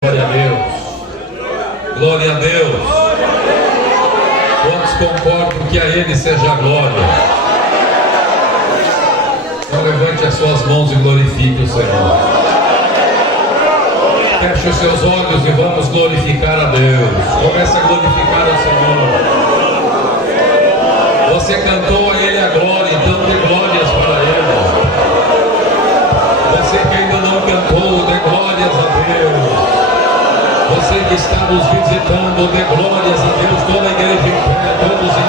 Glória a Deus. Glória a Deus. Quantos concordam que a Ele seja a glória? Então levante as suas mãos e glorifique o Senhor. Feche os seus olhos e vamos glorificar a Deus. Comece a glorificar o Senhor. Você cantou a Ele a glória, então dê glórias para Ele. Você que ainda não cantou, dê glórias a Deus. Você que está nos visitando, dê glórias a Deus. Toda a igreja em pé, todos em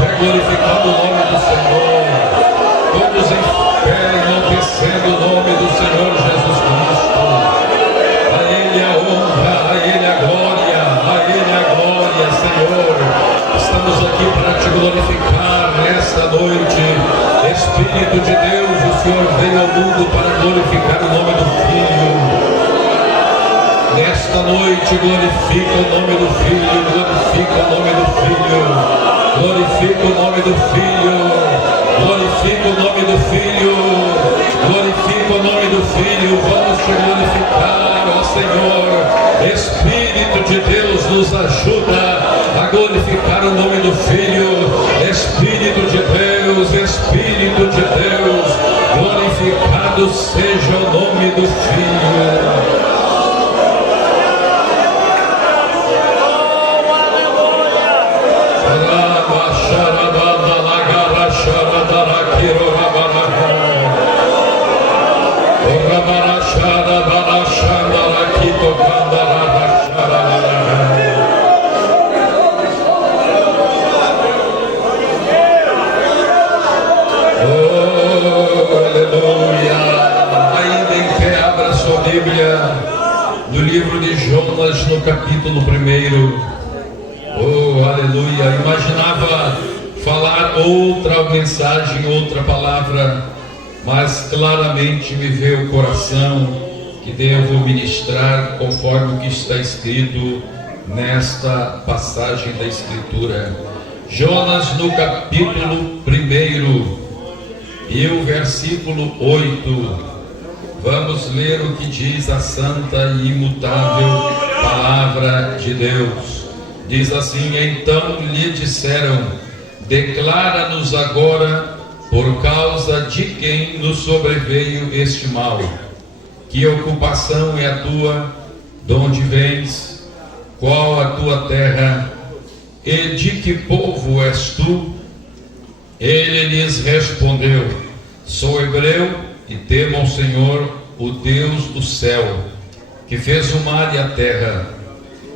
pé, glorificando o nome do Senhor. Todos em pé, enaltecendo o nome do Senhor Jesus Cristo. A Ele a honra, a Ele a glória, a Ele a glória, Senhor. Estamos aqui para te glorificar nesta noite. Espírito de Deus, o Senhor veio ao mundo para glorificar o nome do Filho. Nesta noite glorifica o nome do Filho, glorifica o nome do Filho, glorifica o nome do Filho, glorifica o nome do Filho, glorifica o nome do Filho. Vamos te glorificar, ó Senhor. Espírito de Deus, nos ajuda a glorificar o nome do Filho. Espírito de Deus, Espírito de Deus, glorificado seja o nome do Filho. Do livro de Jonas, no capítulo 1. Oh, aleluia. Imaginava falar outra mensagem, outra palavra, mas claramente me veio o coração que devo ministrar conforme o que está escrito nesta passagem da Escritura. Jonas, no capítulo 1 e o versículo 8. Vamos ler o que diz a santa e imutável palavra de Deus. Diz assim: então lhe disseram: declara-nos agora por causa de quem nos sobreveio este mal. Que ocupação é a tua? De onde vens? Qual a tua terra? E de que povo és tu? Ele lhes respondeu: sou hebreu e temo ao Senhor, o Deus do céu, que fez o mar e a terra.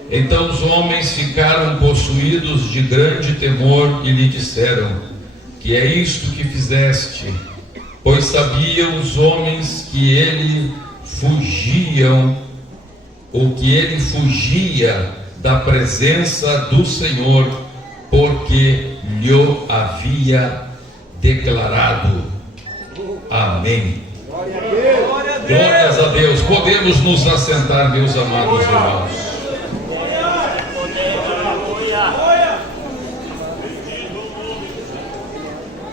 Então os homens ficaram possuídos de grande temor e lhe disseram: que é isto que fizeste? Pois sabiam os homens que ele fugia da presença do Senhor, porque lhe havia declarado. Amém. Glórias a Deus. Podemos nos assentar, meus amados irmãos.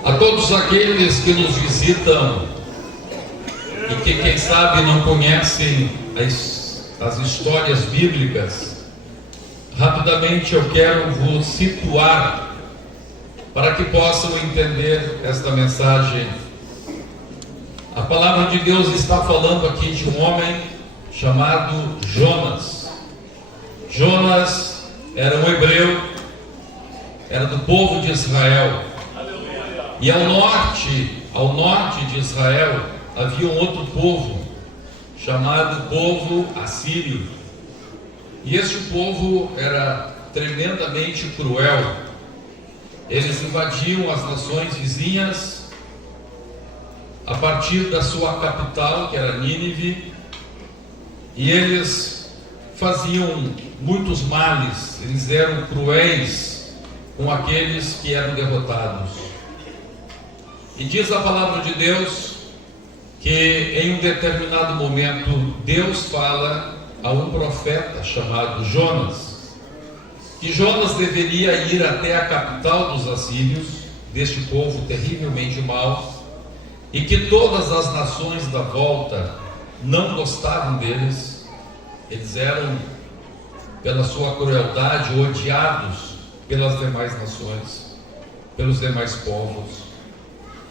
A todos aqueles que nos visitam e que, quem sabe, não conhecem as histórias bíblicas, rapidamente eu quero vos situar para que possam entender esta mensagem. A palavra de Deus está falando aqui de um homem chamado Jonas. Jonas era um hebreu, era do povo de Israel. E ao norte de Israel, havia um outro povo, chamado povo assírio. E este povo era tremendamente cruel. Eles invadiam as nações vizinhas a partir da sua capital, que era Nínive, e eles faziam muitos males. Eles eram cruéis com aqueles que eram derrotados. E diz a palavra de Deus que em um determinado momento Deus fala a um profeta chamado Jonas, que Jonas deveria ir até a capital dos assírios, deste povo terrivelmente mau, e que todas as nações da volta não gostavam deles, Eles eram, pela sua crueldade, odiados pelas demais nações, pelos demais povos.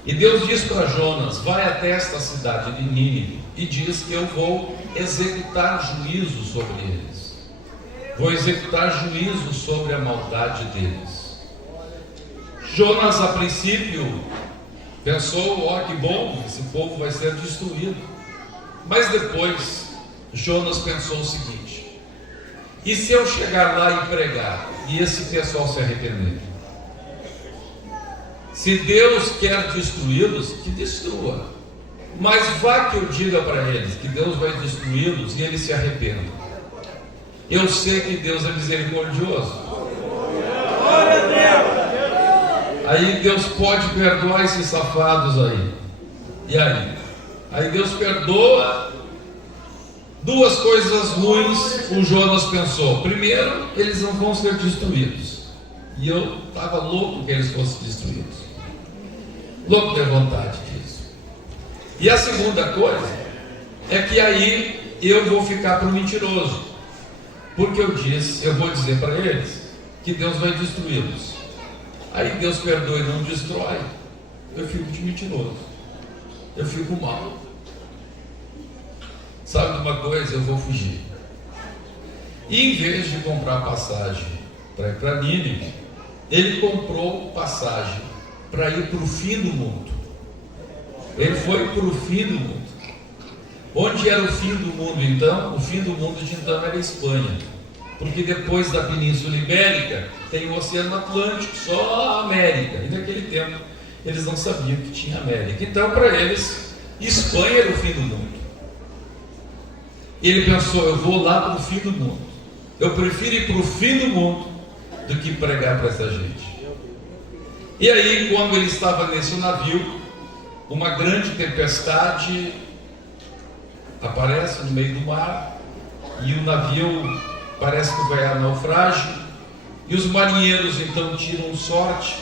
E Deus diz para Jonas: vai até esta cidade de Nínive e diz que eu vou executar juízo sobre eles. Vou executar juízo sobre a maldade deles. Jonas, a princípio, pensou: ó, que bom, esse povo vai ser destruído. Mas depois, Jonas pensou o seguinte: e se eu chegar lá e pregar, e esse pessoal se arrepender? Se Deus quer destruí-los, que destrua. Mas vá que eu diga para eles que Deus vai destruí-los e eles se arrependam. Eu sei que Deus é misericordioso. Aí Deus pode perdoar esses safados aí. E aí? Aí Deus perdoa. Duas coisas ruins o Jonas pensou. Primeiro, eles não vão ser destruídos. E eu estava louco que eles fossem destruídos. Louco de vontade disso. E a segunda coisa é que aí eu vou ficar para o mentiroso. Porque eu vou dizer para eles que Deus vai destruí-los. Aí Deus perdoa e não destrói. Eu fico de mentiroso. Eu fico mal. Sabe de uma coisa? Eu vou fugir. E em vez de comprar passagem para ir para Nínive, ele comprou passagem para ir para o fim do mundo. Ele foi para o fim do mundo. Onde era o fim do mundo então? O fim do mundo de então era a Espanha. Porque depois da Península Ibérica tem o Oceano Atlântico, só a América. E naquele tempo eles não sabiam que tinha América. Então para eles, Espanha era o fim do mundo. E ele pensou: eu vou lá para o fim do mundo. Eu prefiro ir para o fim do mundo do que pregar para essa gente. E aí, quando ele estava nesse navio, uma grande tempestade aparece no meio do mar, e o navio parece que vai a naufrágio, e os marinheiros então tiram sorte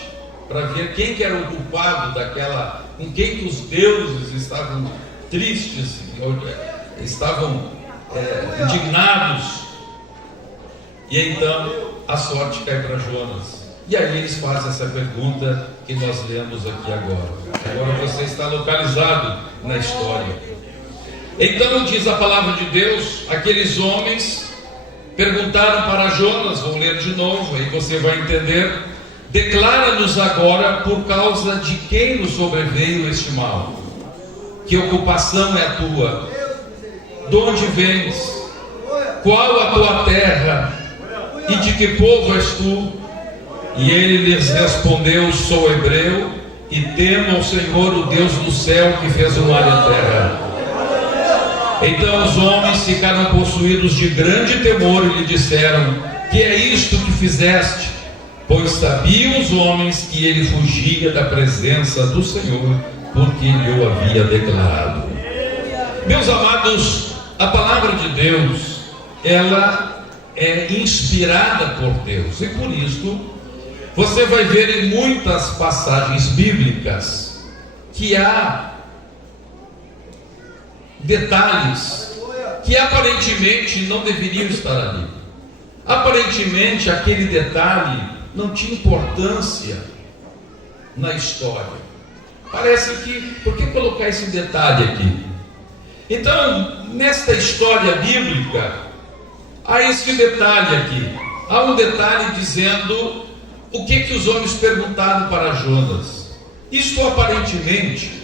para ver quem que era o culpado daquela, com quem que os deuses estavam tristes, estavam indignados. E então a sorte cai para Jonas. E aí eles fazem essa pergunta que nós lemos aqui agora. Agora você está localizado na história. Então diz a palavra de Deus: aqueles homens perguntaram para Jonas, vou ler de novo, aí você vai entender: declara-nos agora por causa de quem nos sobreveio este mal. Que ocupação é a tua? De onde vens? Qual a tua terra? E de que povo és tu? E ele lhes respondeu: sou hebreu e temo ao Senhor, o Deus do céu, que fez o mar e a terra. Então os homens ficaram possuídos de grande temor e lhe disseram: que é isto que fizeste? Pois sabiam os homens que ele fugia da presença do Senhor, porque ele o havia declarado. Meus amados, a palavra de Deus, ela é inspirada por Deus, e por isso você vai ver em muitas passagens bíblicas que há detalhes que aparentemente não deveriam estar ali. Aparentemente aquele detalhe não tinha importância na história. Parece que, por que colocar esse detalhe aqui? Então, nesta história bíblica, há esse detalhe aqui. Há um detalhe dizendo o que os homens perguntaram para Jonas. Isto aparentemente,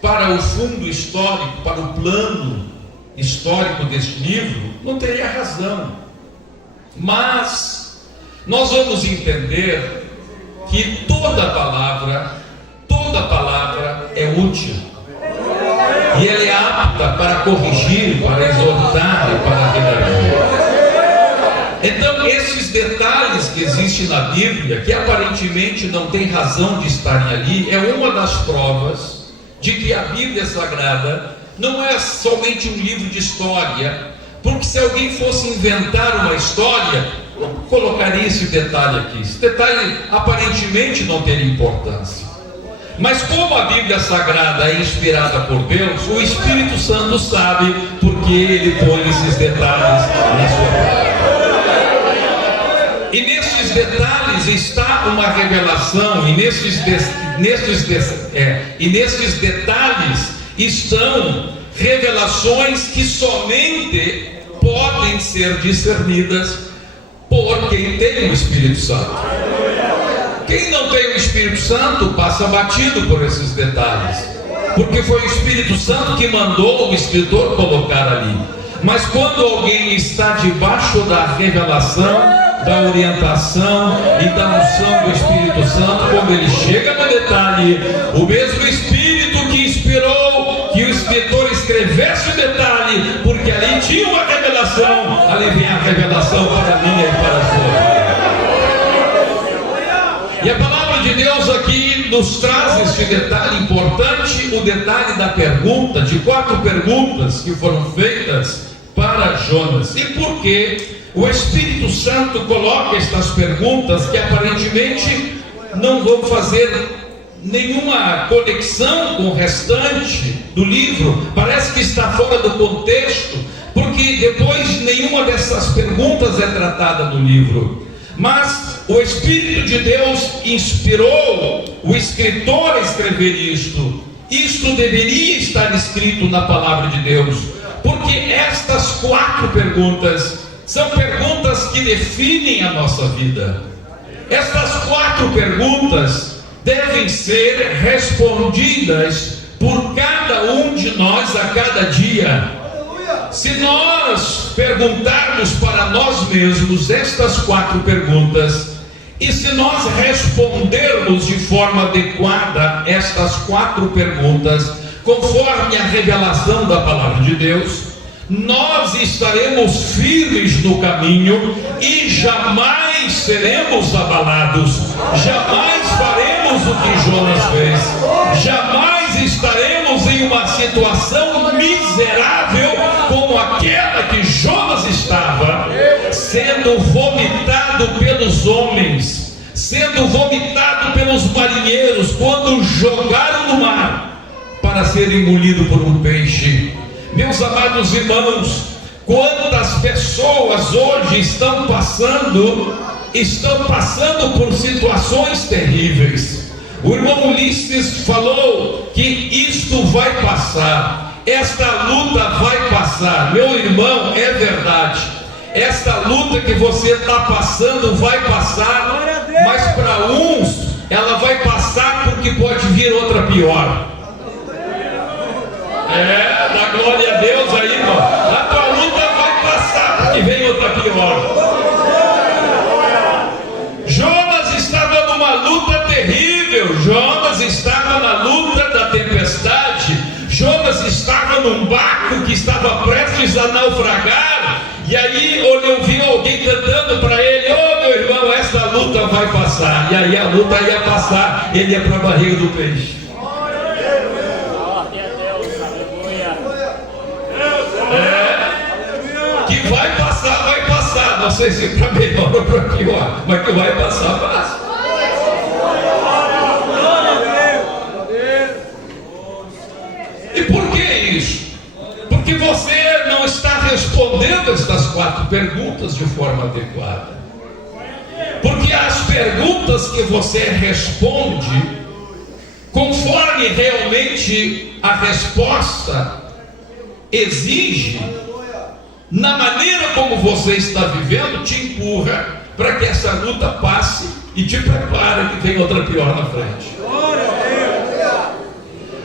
para o fundo histórico, para o plano histórico deste livro, não teria razão. Mas nós vamos entender que toda palavra é útil. E ela é apta para corrigir, para exortar e para redarguir. Então, esses detalhes que existem na Bíblia, que aparentemente não tem razão de estarem ali, é uma das provas de que a Bíblia Sagrada não é somente um livro de história, porque se alguém fosse inventar uma história, colocaria esse detalhe aqui. Esse detalhe aparentemente não teria importância. Mas como a Bíblia Sagrada é inspirada por Deus, o Espírito Santo sabe porque ele põe esses detalhes E nesses detalhes está uma revelação, e nesses detalhes estão revelações que somente podem ser discernidas por quem tem o Espírito Santo. Quem não tem o Espírito Santo passa batido por esses detalhes, porque foi o Espírito Santo que mandou o escritor colocar ali. Mas quando alguém está debaixo da revelação, da orientação e da unção do Espírito Santo, quando ele chega no detalhe, o mesmo Espírito que inspirou que o escritor escrevesse o detalhe, porque ali tinha uma revelação, ali vem a revelação para mim e para a sua. E a palavra de Deus aqui nos traz esse detalhe importante, o detalhe da pergunta, de 4 perguntas que foram feitas para Jonas. E por que o Espírito Santo coloca estas perguntas que aparentemente não vão fazer nenhuma conexão com o restante do livro? Parece que está fora do contexto, porque depois nenhuma dessas perguntas é tratada no livro. Mas o Espírito de Deus inspirou o escritor a escrever isto. Isto deveria estar escrito na palavra de Deus, porque estas 4 perguntas são perguntas que definem a nossa vida. Estas 4 perguntas devem ser respondidas por cada um de nós a cada dia. Se nós perguntarmos para nós mesmos estas 4 perguntas, e se nós respondermos de forma adequada estas 4 perguntas, conforme a revelação da palavra de Deus, nós estaremos firmes no caminho e jamais seremos abalados, jamais faremos o que Jonas fez, jamais estaremos em uma situação miserável como aquela que Jonas estava, sendo vomitado pelos homens, sendo vomitado pelos marinheiros, quando o jogaram no mar para ser engolido por um peixe. Meus amados irmãos, quantas pessoas hoje estão passando por situações terríveis. O irmão Ulisses falou que isto vai passar, esta luta vai passar. Meu irmão, é verdade, esta luta que você está passando vai passar, mas para uns ela vai passar porque pode vir outra pior. Dá glória a Deus aí, irmão. A tua luta vai passar porque vem outra pior. Jonas estava numa luta terrível. Jonas estava na luta da tempestade. Jonas estava num barco que estava prestes a naufragar. E aí ouviu alguém cantando para ele: "Oh, meu irmão, essa luta vai passar." E aí a luta ia passar, ele ia para a barriga do peixe. Que vai passar, não sei se para melhor ou para pior, mas que vai passar, passa. E por que isso? Porque você não está respondendo estas 4 perguntas de forma adequada. Porque as perguntas que você responde, conforme realmente a resposta exige, na maneira como você está vivendo, te empurra para que essa luta passe e te prepara que tem outra pior na frente.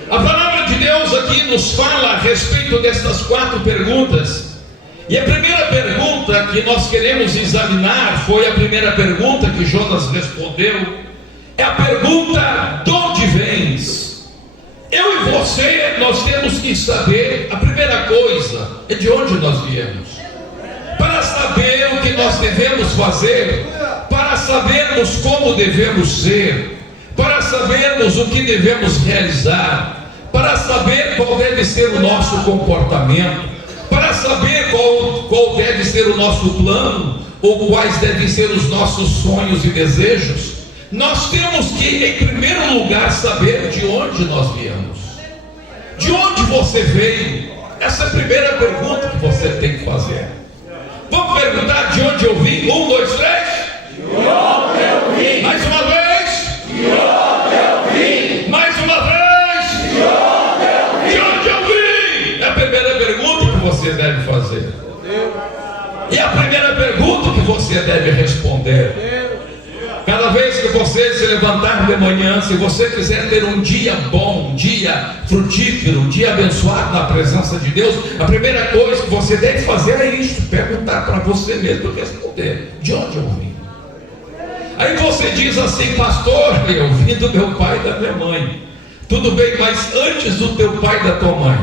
A palavra de Deus aqui nos fala a respeito destas 4 perguntas. E a primeira pergunta que nós queremos examinar foi a primeira pergunta que Jonas respondeu. É a pergunta: de onde vens? Eu e você, nós temos que saber, a primeira coisa é de onde nós viemos, para saber o que nós devemos fazer, para sabermos como devemos ser, para sabermos o que devemos realizar, para saber qual deve ser o nosso comportamento, para saber qual deve ser o nosso plano, ou quais devem ser os nossos sonhos e desejos. Nós temos que, em primeiro lugar, saber de onde nós viemos. De onde você veio? Essa é a primeira pergunta que você tem que fazer. Vamos perguntar de onde eu vim? 1, 2, 3. E a primeira pergunta que você deve responder: cada vez que você se levantar de manhã, se você quiser ter um dia bom, um dia frutífero, um dia abençoado na presença de Deus, a primeira coisa que você deve fazer é isso: perguntar para você mesmo e responder: de onde eu vim? Aí você diz assim: pastor, eu vim do meu pai e da minha mãe. Tudo bem, mas antes do teu pai e da tua mãe?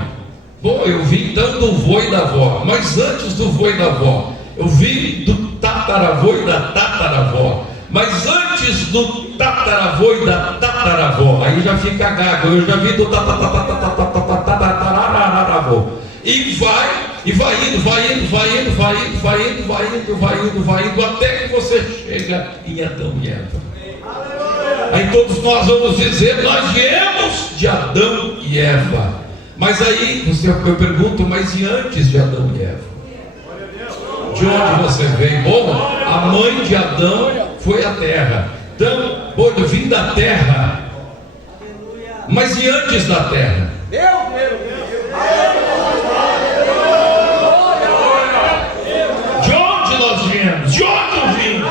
Bom, eu vim então do vô e da avó. Mas antes do vô e da avó, eu vim do tataravô e da tataravó. Mas antes do tataravô e da tataravó, aí já fica gago. Eu já vi do tataravô. E vai indo, até que você chega em Adão e Eva. Aí todos nós vamos dizer: nós viemos de Adão e Eva. Mas aí eu pergunto: mas e antes de Adão e Eva? De onde você veio? Bom, a mãe de Adão foi a terra. Então, bom, eu vim da terra. Mas e antes da terra? De onde nós viemos? De onde eu vim?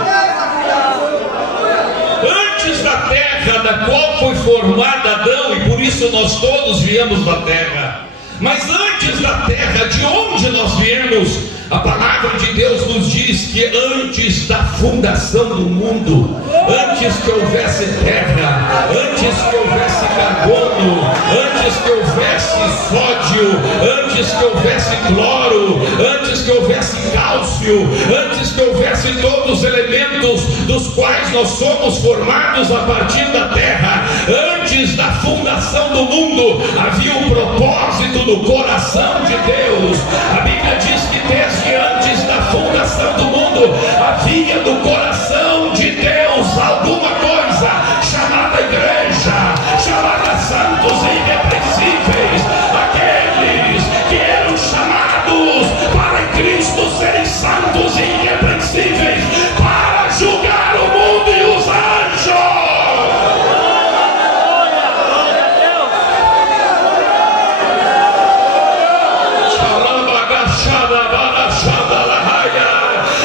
Antes da terra da qual foi formado Adão, e por isso nós todos viemos da terra. Mas antes da terra, de onde nós viemos? A palavra de Deus nos diz que antes da fundação do mundo, antes que houvesse terra, antes que houvesse carbono, antes que houvesse sódio, antes que houvesse cloro, antes que houvesse cálcio, antes que houvesse todos os elementos dos quais nós somos formados a partir da terra, antes da fundação do mundo, havia um propósito no coração de Deus. A Bíblia diz que desde antes da fundação do mundo havia no coração de Deus alguma coisa chamada igreja, chamada santos irrepreensíveis, aqueles que eram chamados para em Cristo serem santos e irrepreensíveis, para julgar o mundo e os anjos.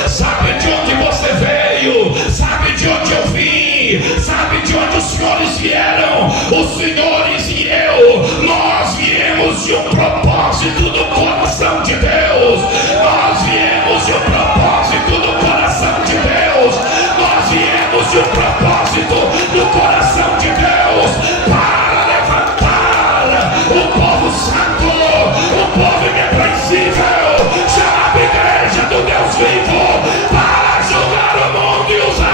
Sabe de onde você veio? Sabe de onde eu vim? Sabe de onde os senhores vieram? Os senhores e eu, nós viemos de um propósito do coração de Deus. Nós viemos de um propósito do coração de Deus. Nós viemos de um propósito do coração de Deus para levantar o povo santo, o povo irrepreensível, chamado igreja do Deus vivo, para julgar o mundo e os anjos.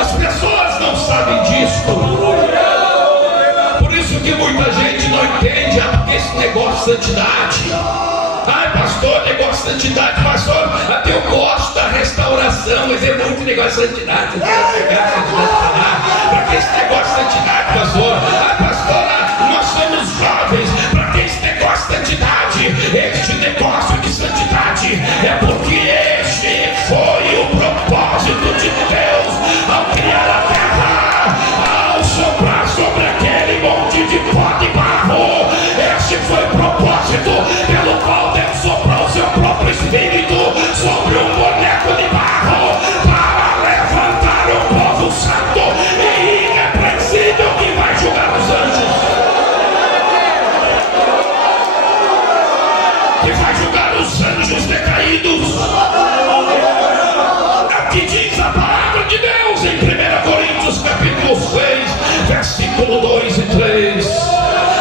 As pessoas não sabem disso. Por isso que muita gente não entende esse negócio de santidade. Ai, pastor, negócio de santidade, pastor, até eu gosto da restauração, mas é muito negócio de santidade. Para que esse negócio de santidade, pastor? Ai, pastora, nós somos jovens, para que esse negócio de santidade? Este negócio de santidade é porque este foi o propósito de Deus ao criar a terra, ao soprar sobre aquele monte de pó de barro. Este foi o propósito pelo qual Deus soprou o seu próprio Espírito sobre um boneco de barro, para levantar um povo santo e irrepreensível que vai julgar os anjos, que vai julgar os anjos decaídos. Aqui diz a palavra de Deus em 1 Coríntios capítulo 6, versículo 2 e 3.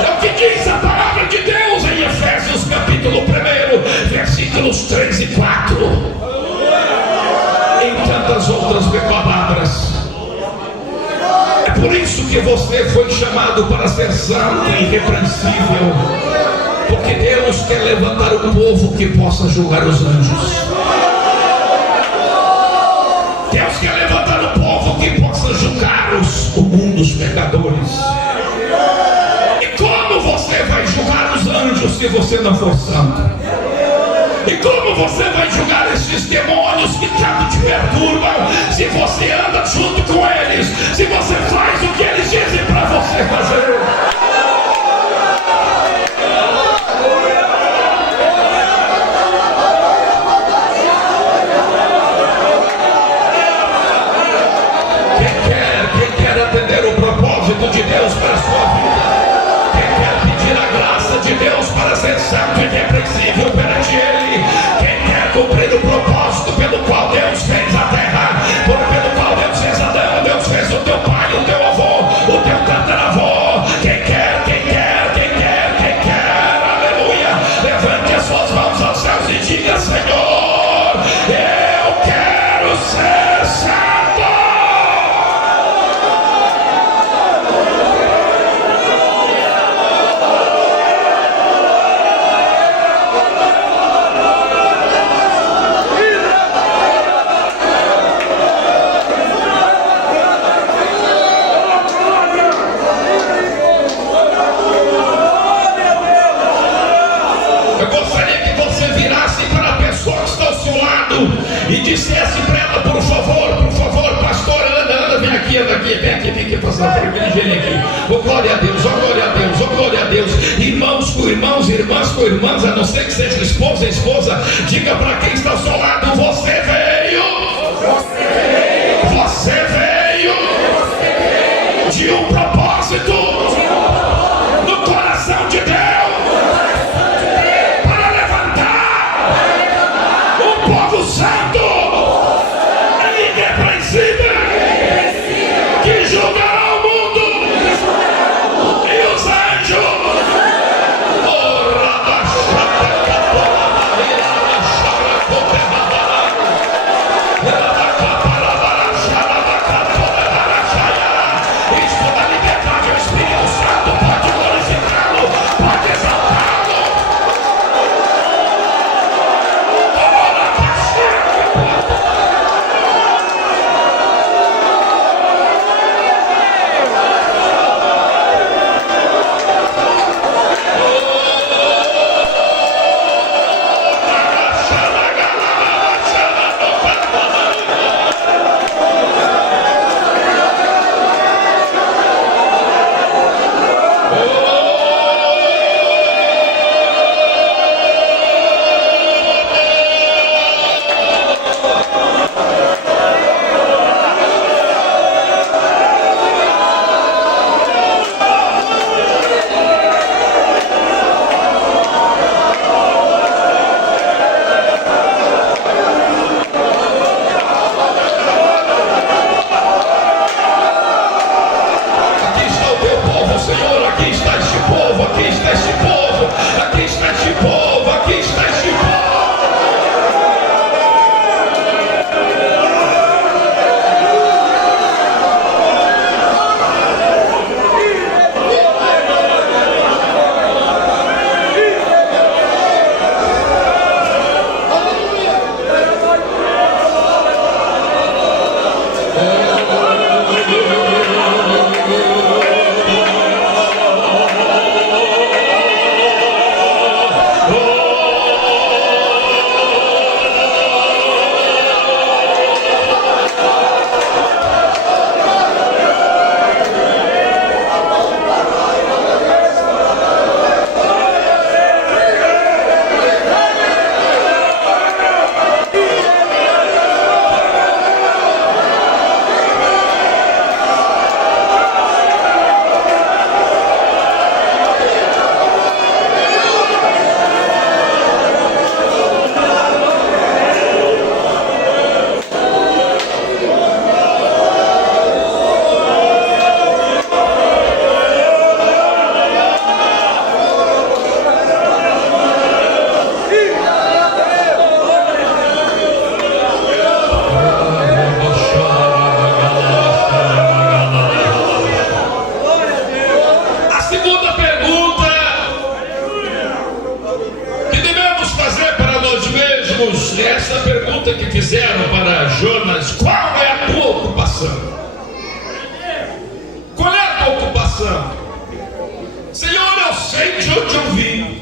É o que diz a palavra de Deus em Efésios capítulo 1, versículos 3 e 4. Em tantas outras palavras. É por isso que você foi chamado para ser santo e irrepreensível, porque Deus quer levantar um povo que possa julgar os anjos. Deus quer levantar um povo que possa julgar o mundo, os pecadores. E como você vai anjo se você não for santo? E como você vai julgar esses demônios que tanto te perturbam se você anda junto com eles, se você faz o que eles dizem para você fazer? Quem quer atender o propósito de Deus para a sua vida, quem quer pedir a graça de Deus para ser santo e irrepreensível perante Ele, quem quer cumprir o propósito pelo qual Deus fez a terra, pelo qual Deus fez Adão, Deus fez o teu pai, o teu avô, o teu tataravô, quem quer, aleluia, levante as suas mãos aos céus e diga: Senhor, eu quero ser santo. E dissesse para ela: por favor, pastor, anda, vem aqui, passar por aqui. Oh, glória a Deus, oh, glória a Deus. Irmãos com irmãos, irmãs com irmãs, a não ser que seja esposa e esposa, diga para quem está ao seu lado: você veio de um propósito no coração de Deus. Santo e irrepreensível, que julgará o mundo e os anjos. Isso da liberdade, o Espírito Santo pode glorificá-lo, pode exaltá-lo. fizeram para Jonas: qual é a tua ocupação? Qual é a tua ocupação? Senhor, eu sei de onde eu vim,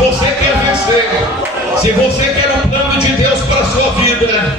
você quer vencer, se você quer o plano de Deus para a sua vida,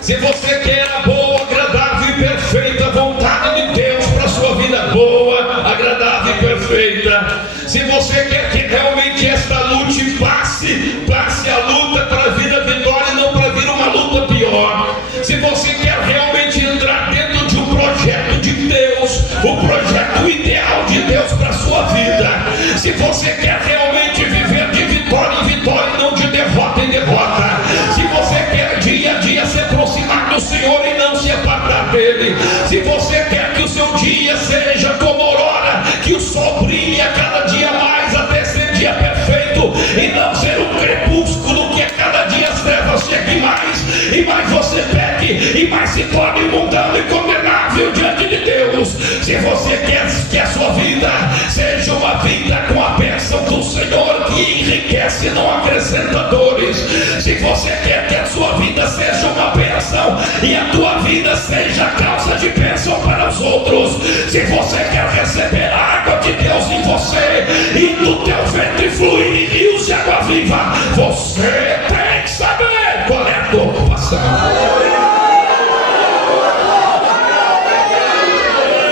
se você quer a boa, agradável e perfeita vontade de Deus para a sua vida, boa, agradável e perfeita, se você quer que realmente esta luta passe a luta para vir a vitória e não para vir uma luta pior, se você quer realmente entrar dentro de um projeto de Deus, o projeto ideal de Deus para a sua vida, se você quer realmente viver de vitória em vitória e não de derrota em derrota, se você quer dia a dia se aproximar do Senhor e não se apartar dele, se você quer que o seu dia seja como aurora, que o sol brilhe a cada dia mais até ser dia perfeito e não ser um crepúsculo que a cada dia as trevas cheguem mais e mais você peque e mais se torne mundano e condenável diante de Deus, se você quer que a sua vida seja uma vida com a bênção do Senhor que enriquece e não acrescenta dores, se você quer que a sua vida seja uma bênção e a tua vida seja causa de bênção para os outros, se você quer receber a água de Deus em você e do teu ventre fluir rios de água viva, você tem que saber qual é a tua ocupação.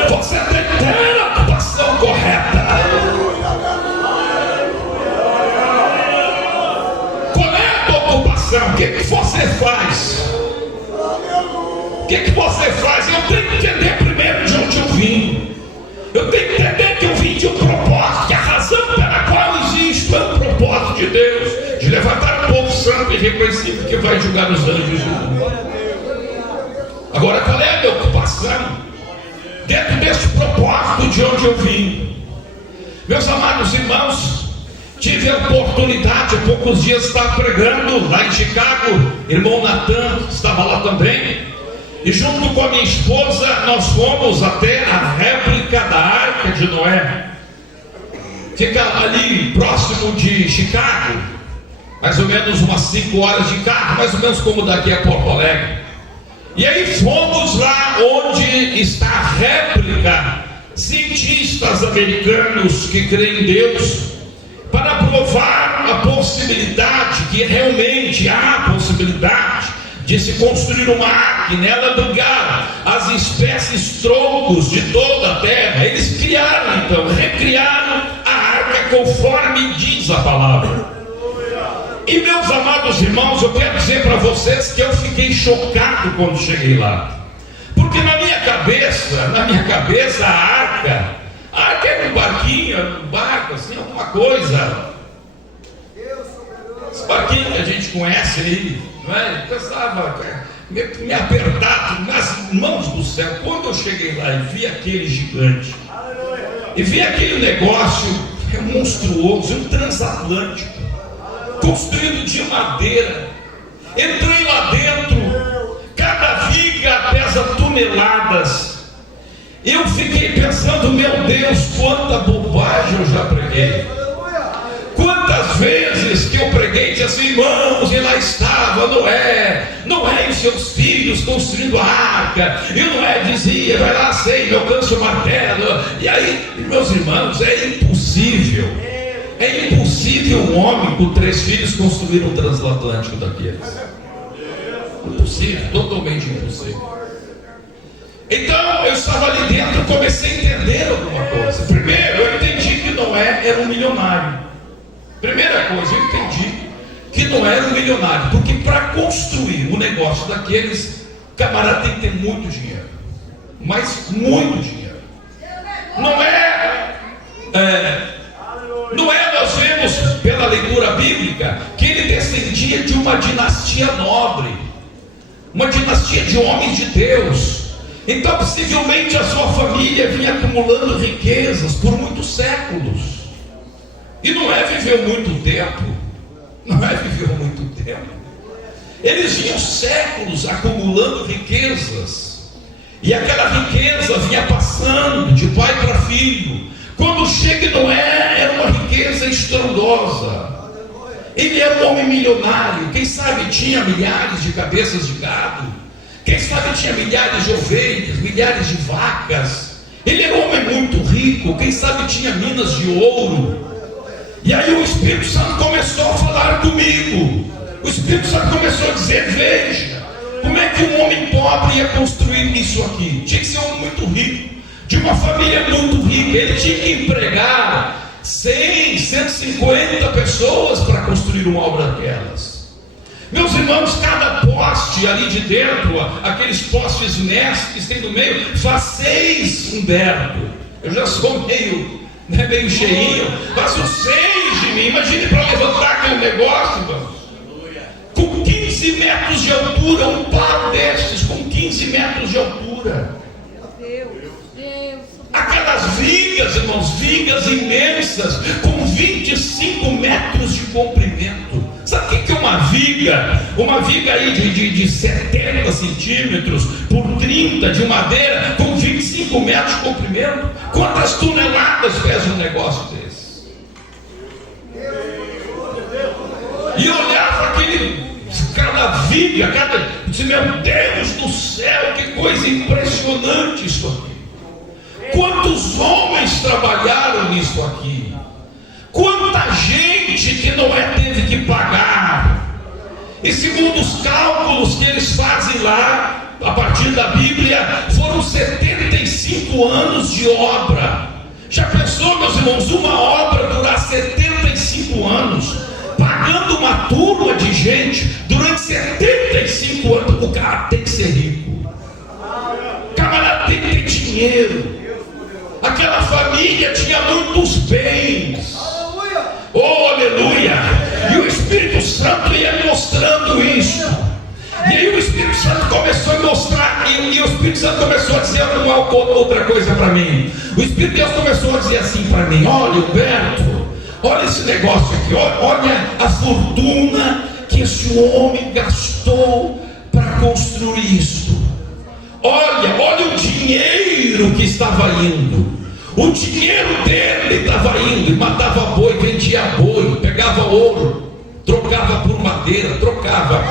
Você tem que ter a ocupação correta. Qual é a tua ocupação? O que você faz? O que você faz? Eu tenho que entender primeiro de onde eu vim. Eu tenho que entender que eu vim de um propósito, que a razão pela qual existe é um propósito de Deus, de levantar um povo santo e reconhecido que vai julgar os anjos. Agora, qual é a minha ocupação? Dentro desse propósito de onde eu vim, meus amados irmãos, tive a oportunidade, há poucos dias, de estar pregando lá em Chicago. Irmão Natan estava lá também, e junto com a minha esposa nós fomos até a réplica da Arca de Noé. Fica ali próximo de Chicago, mais ou menos umas 5 horas de carro, mais ou menos como daqui a Porto Alegre. E aí fomos lá onde está a réplica, cientistas americanos que creem em Deus, para provar a possibilidade, que realmente há a possibilidade de se construir uma arca e nela abrigar as espécies troncos de toda a terra. Eles criaram então, recriaram a arca conforme diz a palavra. E meus amados irmãos, eu quero dizer para vocês que eu fiquei chocado quando cheguei lá, porque na minha cabeça a arca é um barquinho, um barco assim, alguma coisa, esse barquinho que a gente conhece aí, não é? Eu pensava, me apertado, nas mãos do céu. Quando eu cheguei lá e vi aquele gigante, e vi aquele negócio monstruoso, um transatlântico, construído de madeira. Entrei lá dentro, cada viga pesa toneladas. Eu fiquei pensando, meu Deus, quanta bobagem eu já preguei. Quantas vezes que eu preguei, disse assim, irmãos, e lá estava Noé e seus filhos construindo a arca, e Noé dizia, vai lá, sei, alcança o martelo. E aí, meus irmãos, é impossível um homem com 3 filhos construir um transatlântico daqueles. Impossível, totalmente impossível. Então eu estava ali dentro e comecei a entender alguma coisa. Primeiro, eu entendi que Noé era um milionário. Primeira coisa, eu entendi que Noé era um milionário, porque para construir um negócio daqueles, o camarada tem que ter muito dinheiro, mas muito dinheiro. Noé, nós vemos pela leitura bíblica que ele descendia de uma dinastia nobre, uma dinastia de homens de Deus. Então possivelmente a sua família vinha acumulando riquezas por muitos séculos. E Noé viveu muito tempo. Eles vinham séculos acumulando riquezas, e aquela riqueza vinha passando de pai para filho. Quando chega Noé, era uma riqueza estrondosa. Ele era um homem milionário. Quem sabe tinha milhares de cabeças de gado, quem sabe tinha milhares de ovelhas, milhares de vacas. Ele era um homem muito rico. Quem sabe tinha minas de ouro. E aí o Espírito Santo começou a falar comigo. O Espírito Santo começou a dizer: veja, como é que um homem pobre ia construir isso aqui? Tinha que ser um homem muito rico, de uma família muito rica. Ele tinha que empregar 100, 150 pessoas para construir uma obra daquelas. Meus irmãos, cada poste ali de dentro, aqueles postes mestres que tem no meio, faz 6 Humberto. Eu já sou meio cheinho, mas os 6 de mim. Imagine para levantar aquele negócio, irmãos, com 15 metros de altura, um pau destes com 15 metros de altura. Aquelas vigas, irmãos, vigas imensas, com 25 metros de comprimento. Sabe o que é uma viga? Uma viga aí de 70 centímetros por 30 de madeira, com 25 metros de comprimento. Quantas toneladas pesa um negócio desse? E eu olhava cada viga, eu disse: meu Deus do céu, que coisa impressionante isso aqui. Quantos homens trabalharam nisso aqui? Quanta gente que Noé teve que pagar? E segundo os cálculos que eles fazem lá, a partir da Bíblia, foram 75 anos de obra. Já pensou, meus irmãos, uma obra durar 75 anos, pagando uma turma de gente durante 75 anos? O cara tem que ser rico, o camarada tem que ter dinheiro. Aquela família tinha muitos bens. Oh, aleluia! E o Espírito Santo ia me mostrando isso. E aí o Espírito Santo começou a mostrar, e o Espírito Santo começou a dizer outra coisa para mim. O Espírito de Deus começou a dizer assim para mim: olha, Humberto, olha esse negócio aqui, olha a fortuna que esse homem gastou para construir isso. Olha o dinheiro que estava indo. O dinheiro dele estava indo, e matava boi, vendia boi, pegava ouro, trocava por madeira, trocava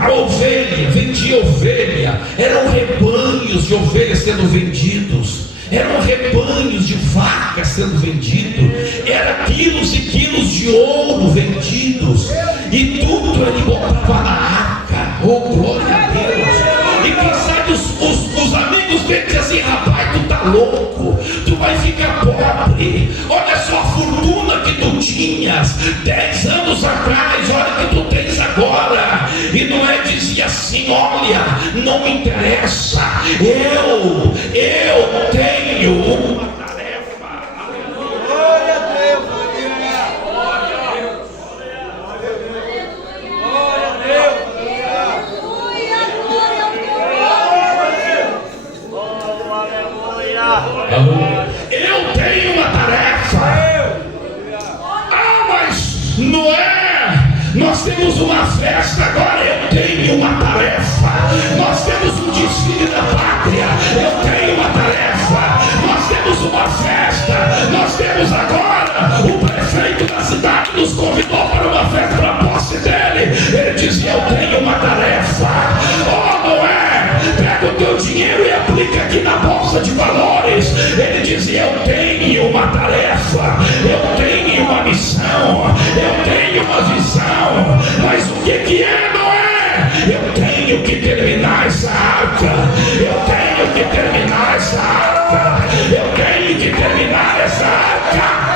a ovelha, vendia ovelha. Eram rebanhos de ovelhas sendo vendidos, eram rebanhos de vacas sendo vendidos, eram quilos e quilos de ouro vendidos, e tudo ele botava na arca. Oh, glória a Deus! E quem sabe os amigos dele diziam assim: rapaz, tu tá louco, tu vai ficar pobre. Olha só a fortuna que tu tinhas 10 anos atrás, olha que tu tens agora. E Noé dizia assim: olha, não me interessa, eu tenho uma tarefa. Glória a Deus, glória a Deus, glória a Deus. Eu tenho uma tarefa. Mas Noé, nós temos uma festa agora. Eu tenho uma tarefa. Nós temos um desfile da pátria. Eu tenho uma tarefa. Nós temos uma festa. Nós temos agora o prefeito da cidade nos convidou para uma festa para a posse dele. Ele dizia: eu tenho uma tarefa. Oh, Noé, pega o teu dinheiro e aplica aqui na bolsa de valores. Ele dizia: eu tenho uma tarefa, eu tenho uma missão, eu tenho uma visão. Mas o que é, Noé? Eu tenho que terminar essa arca. Eu tenho que terminar essa arca. Eu tenho que terminar essa arca.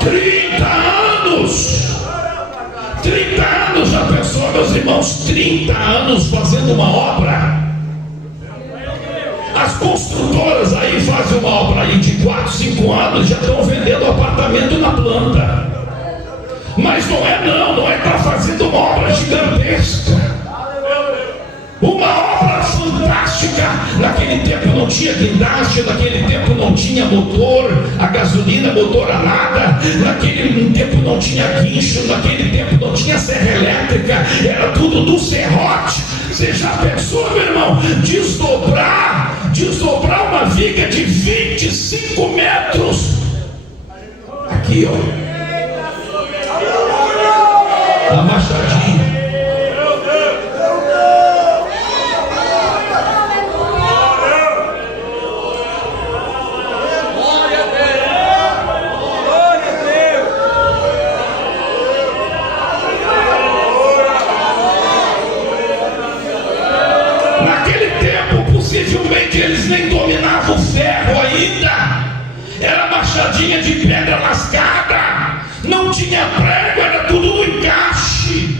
30 anos. 30 anos, já pensou, meus irmãos? 30 anos fazendo uma obra. As construtoras aí fazem uma obra aí de 4, 5 anos, já estão vendendo apartamento na planta. Mas não é para fazendo uma obra gigantesca. Uma obra fantástica. Naquele tempo não tinha guindaste, naquele tempo não tinha motor a gasolina, motor a nada. Naquele tempo não tinha guincho, naquele tempo não tinha serra elétrica, era tudo do serrote. Você já pensou, meu irmão, desdobrar uma viga de 25 metros? Aqui, ó, a machadinha. Antigamente eles nem dominavam o ferro ainda, era machadinha de pedra lascada, não tinha prego, era tudo no encaixe.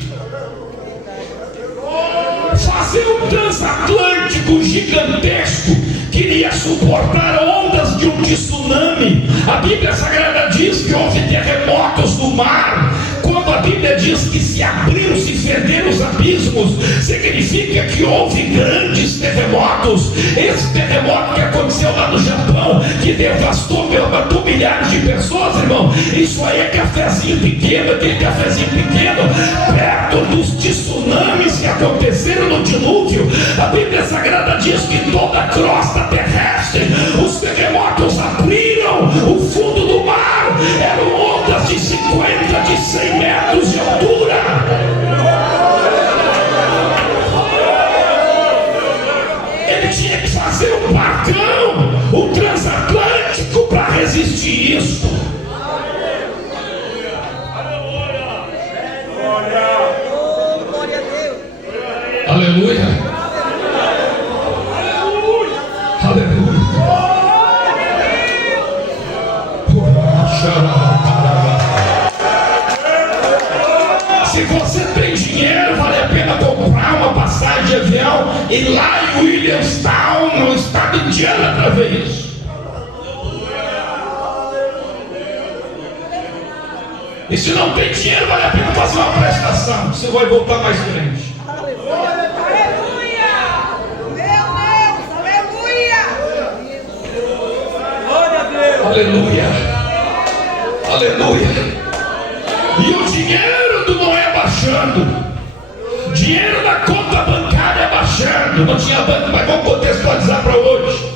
Fazer um transatlântico gigantesco queria suportar ondas de um tsunami. A Bíblia Sagrada diz que houve terremotos no mar. Quando a Bíblia diz que se abriram, se federam os abismos, significa que houve grandes terremotos. Esse terremoto que aconteceu lá no Japão, que devastou, matou milhares de pessoas, irmão, isso aí é cafezinho pequeno, aquele cafezinho pequeno, perto dos tsunamis que aconteceram no dilúvio. A Bíblia Sagrada diz que toda a crosta terrestre, os terremotos abriram o fundo do mar, eram ondas de 50, de 100 metros de altura. Ele tinha que fazer um barcão, um transatlântico, para resistir isso. Aleluia. Aleluia. Se você tem dinheiro, vale a pena comprar uma passagem de avião e ir lá em Williamstown, no estado de Indiana, para ver isso. E se não tem dinheiro, vale a pena fazer uma prestação, você vai voltar mais crente. Aleluia, aleluia. E o dinheiro do Noé baixando, dinheiro na conta bancária baixando. Não tinha banco, mas vamos contextualizar para hoje.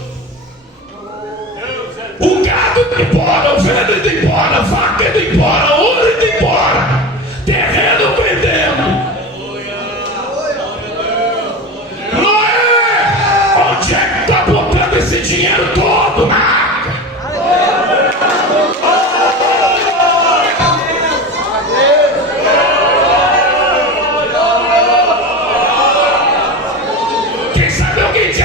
O gado indo embora, ovelha indo embora, vaca indo embora, ouro indo embora, terreno vendendo. Noé, onde é que está botando esse dinheiro todo? Na arca.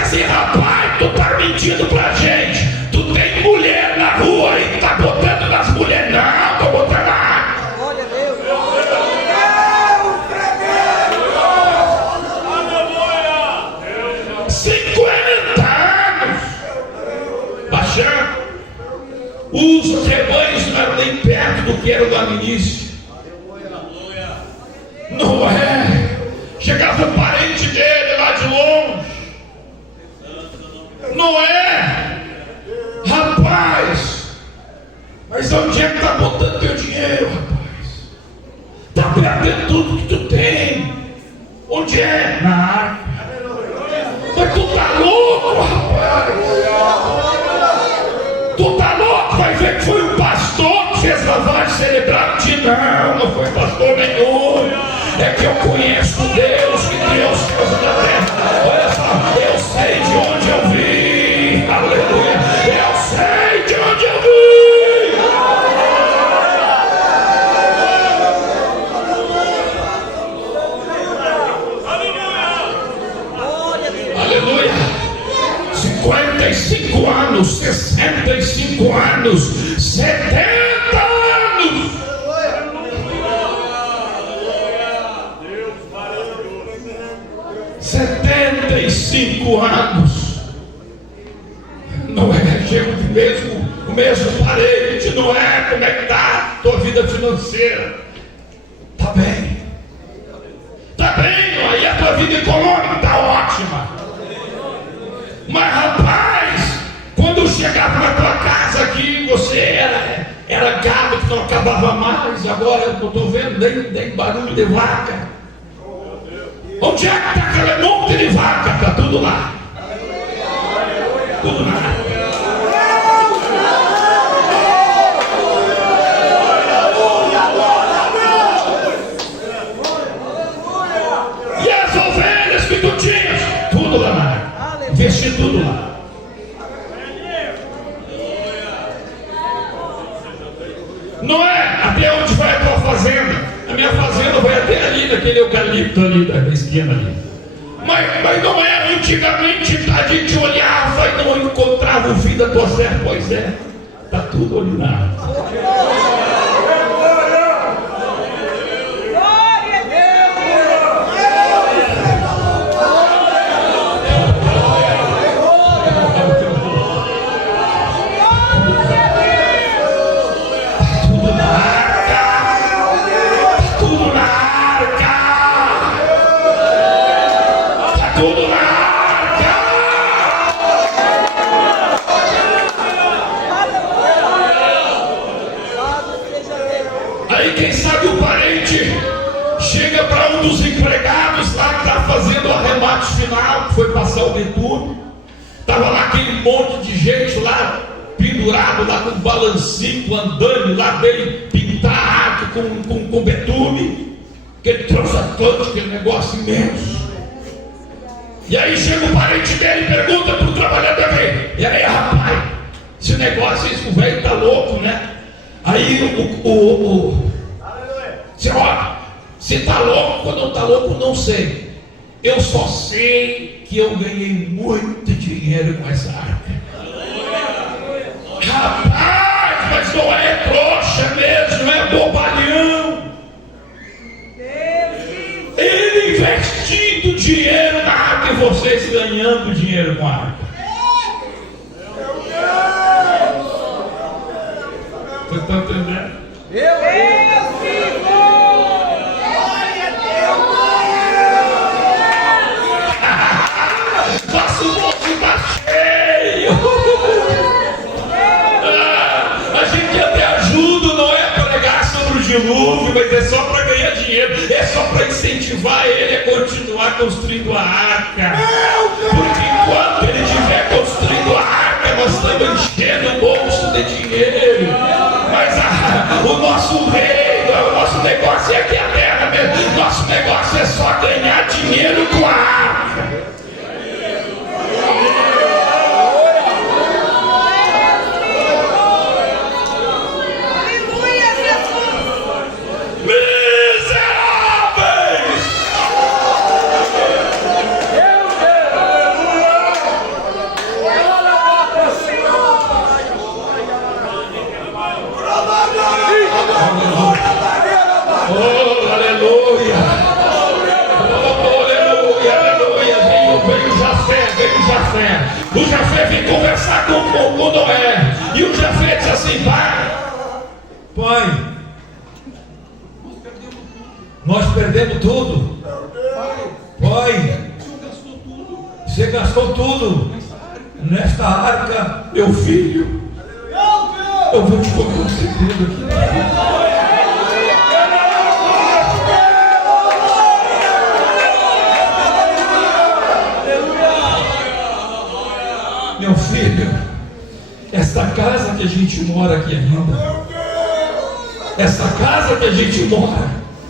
Assim, rapaz, tu tá mentindo pra gente. Tu tem mulher na rua e tá botando nas mulheres. Não, tô botando na água. 50 anos baixando. Os rebanhos não eram nem perto do que eram lá no início. Noé, chegava um parente dele lá de longe. Noé, rapaz, mas onde é que está botando teu dinheiro, rapaz? Está perdendo tudo que tu tem. Onde é? Na arca. Mas tu tá louco, rapaz. Tu tá louco, vai ver que foi um pastor que fez lavagem cerebral. Não foi pastor nenhum. É que eu conheço Deus, que Deus fez na terra. Olha só, eu sei de onde eu vim. Aleluia, eu sei de onde eu vim. Aleluia. 55 anos, 65 anos, 70 anos. 75 anos. Noé, chega o mesmo parente. Noé, como é que está tua vida financeira? Tá bem, aí a tua vida econômica está ótima. Mas rapaz, quando eu chegava na tua casa aqui, você era gado que não acabava mais. Agora eu estou vendo nem barulho de vaca. Onde é que está aquele monte de vaca? Está tudo lá. Tudo lá. E as ovelhas que tu tinhas? Tudo lá na área. Investi tudo lá. Não é? Até onde vai a tua fazenda? A minha fazenda vai até ali, naquele eucalipto ali, da esquina ali. Mas não é Antigamente a gente olhava e não encontrava o fim da tua serra. Pois é, está tudo ali na arca. Aí quem sabe o parente chega para um dos empregados lá que está fazendo o arremate final, que foi passar o betume. Estava lá aquele monte de gente lá, pendurado lá com balancinho, com andame lá, bem pintado com betume. Aquele transatlântico, aquele negócio imenso. E aí chega o parente dele e pergunta para o trabalhador dele: e aí, rapaz, esse negócio, o velho está louco, né? Aí você está louco? Quando eu está louco, não sei. Eu só sei que eu ganhei muito dinheiro com essa arca. Rapaz, mas não é trouxa mesmo, não é bobalhão. Ele investindo dinheiro na arca e vocês ganhando dinheiro com a arca. Vocês estão entendendo? Nosso bolso está cheio. A gente até ajuda, não é pregar sobre o dilúvio, mas é só para ganhar dinheiro, é só para incentivar ele a continuar construindo a arca. Porque enquanto ele estiver construindo a arca, nós estamos enchendo o bolso de dinheiro. Mas o nosso reino, o nosso negócio é aqui a terra mesmo. Nosso negócio é só ganhar dinheiro com a arca. O Jafé vem conversar com Noé. E o Jafé diz assim: pai, nós perdemos tudo. Pai, você gastou tudo nesta arca, meu filho. Eu vou te contar um segredo aqui. Meu filho, essa casa que a gente mora aqui ainda, essa casa que a gente mora,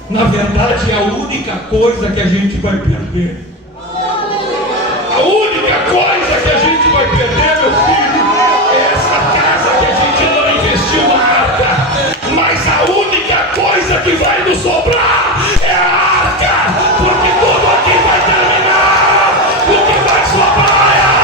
na verdade é a única coisa que a gente vai perder. A única coisa que a gente vai perder, meu filho, é essa casa que a gente não investiu na arca. Mas a única coisa que vai nos sobrar é a arca, porque tudo aqui vai terminar. O que vai sobrar é a arca.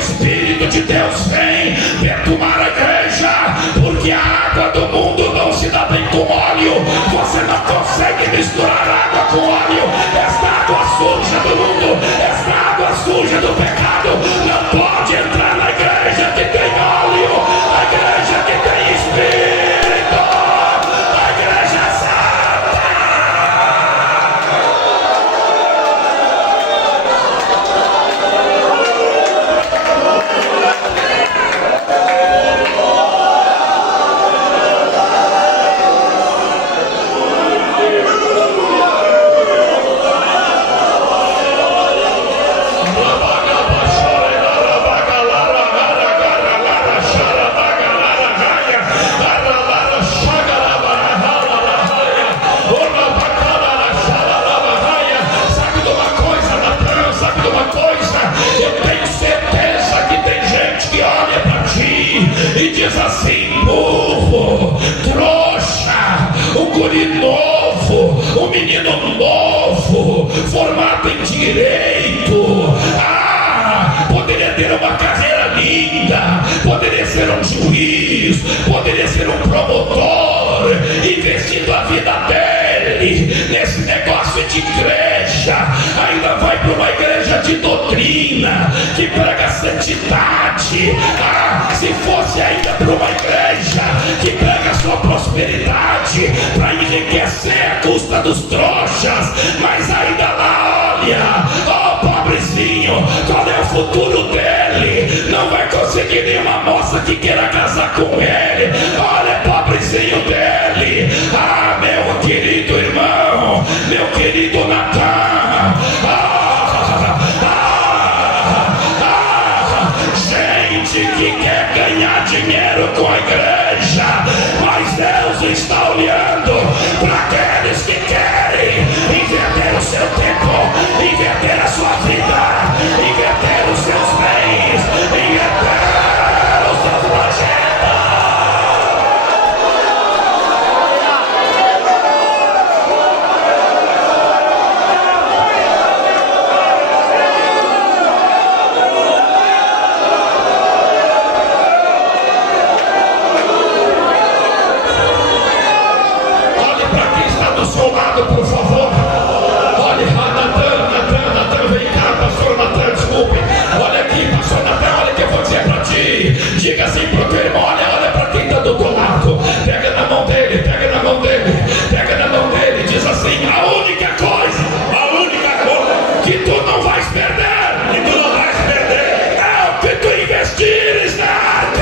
Espírito de Deus vem perfumar a igreja, porque a água do mundo não se dá bem com óleo. Você não consegue misturar água com óleo. Esta água suja do mundo, esta água suja do pecado não pode entrar na igreja que tem óleo, a igreja que tem Espírito, a igreja santa. E diz assim: burro, trouxa, um guri novo, um menino novo, formado em direito, poderia ter uma carreira linda, poderia ser um juiz, poderia ser um promotor, investindo a vida dele nesse negócio de igreja, ainda vai para uma igreja de doutrina, que prega santidade. Se fosse ainda para uma igreja que prega sua prosperidade, para enriquecer a custa dos trouxas, mas ainda lá, olha, pobrezinho, qual é o futuro dele? Não vai conseguir nenhuma moça que queira casar com ele. Olha, pobrezinho dele. Meu querido irmão, meu querido Natan, gente que quer ganhar dinheiro com a igreja, mas Deus está olhando para aqueles que querem inverter o seu tempo, inverter a sua vida, inverter os seus bens, inverter os seus projetos. Por favor, olhe, Natan, vem cá, pastor Natan, desculpe. Olha aqui, pastor Natan, olha o que eu vou dizer pra ti. Diga assim pro teu irmão: olha pra quem tá do teu lado. Pega na mão dele, pega na mão dele, pega na mão dele. Diz assim: a única coisa que tu não vais perder, é o que tu investires na arca.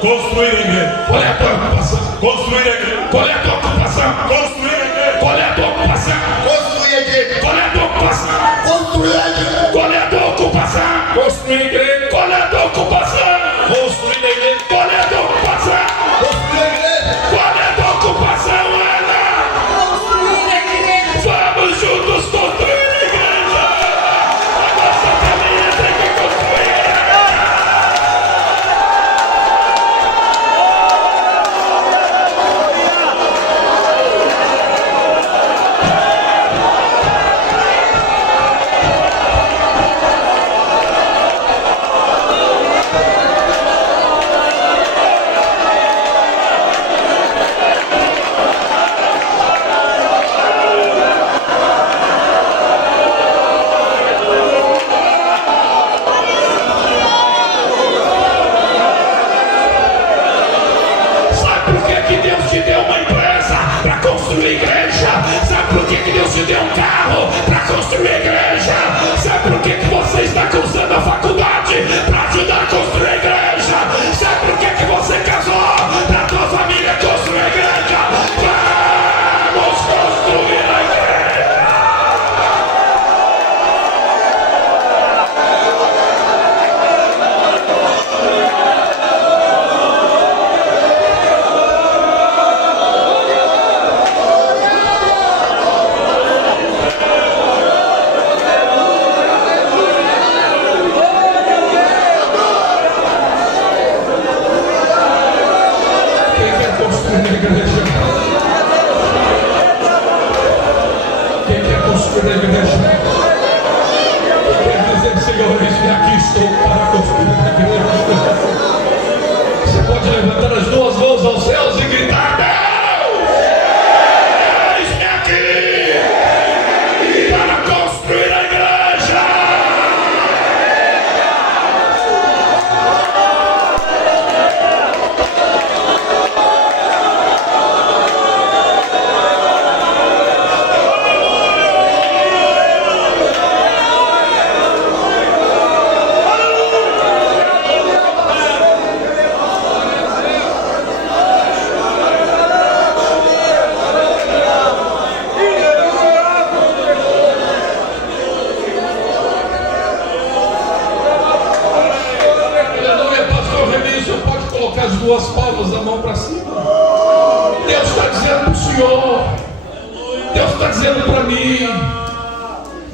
Construir a igreja. Qual é a tua ocupação? Construir a igreja. Qual é a tua ocupação? Construir a igreja. Qual é a tua ocupação? Construir a igreja. Qual é a tua ocupação? Construir a igreja. Qual é a tua ocupação? Construir a igreja. Qual é a tua ocupação? Construir a igreja. Qual é a tua ocupação? Construir a igreja. Qual é a tua ocupação, Ana? Construir a igreja. Vamos juntos construir a igreja. A nossa família tem que construir.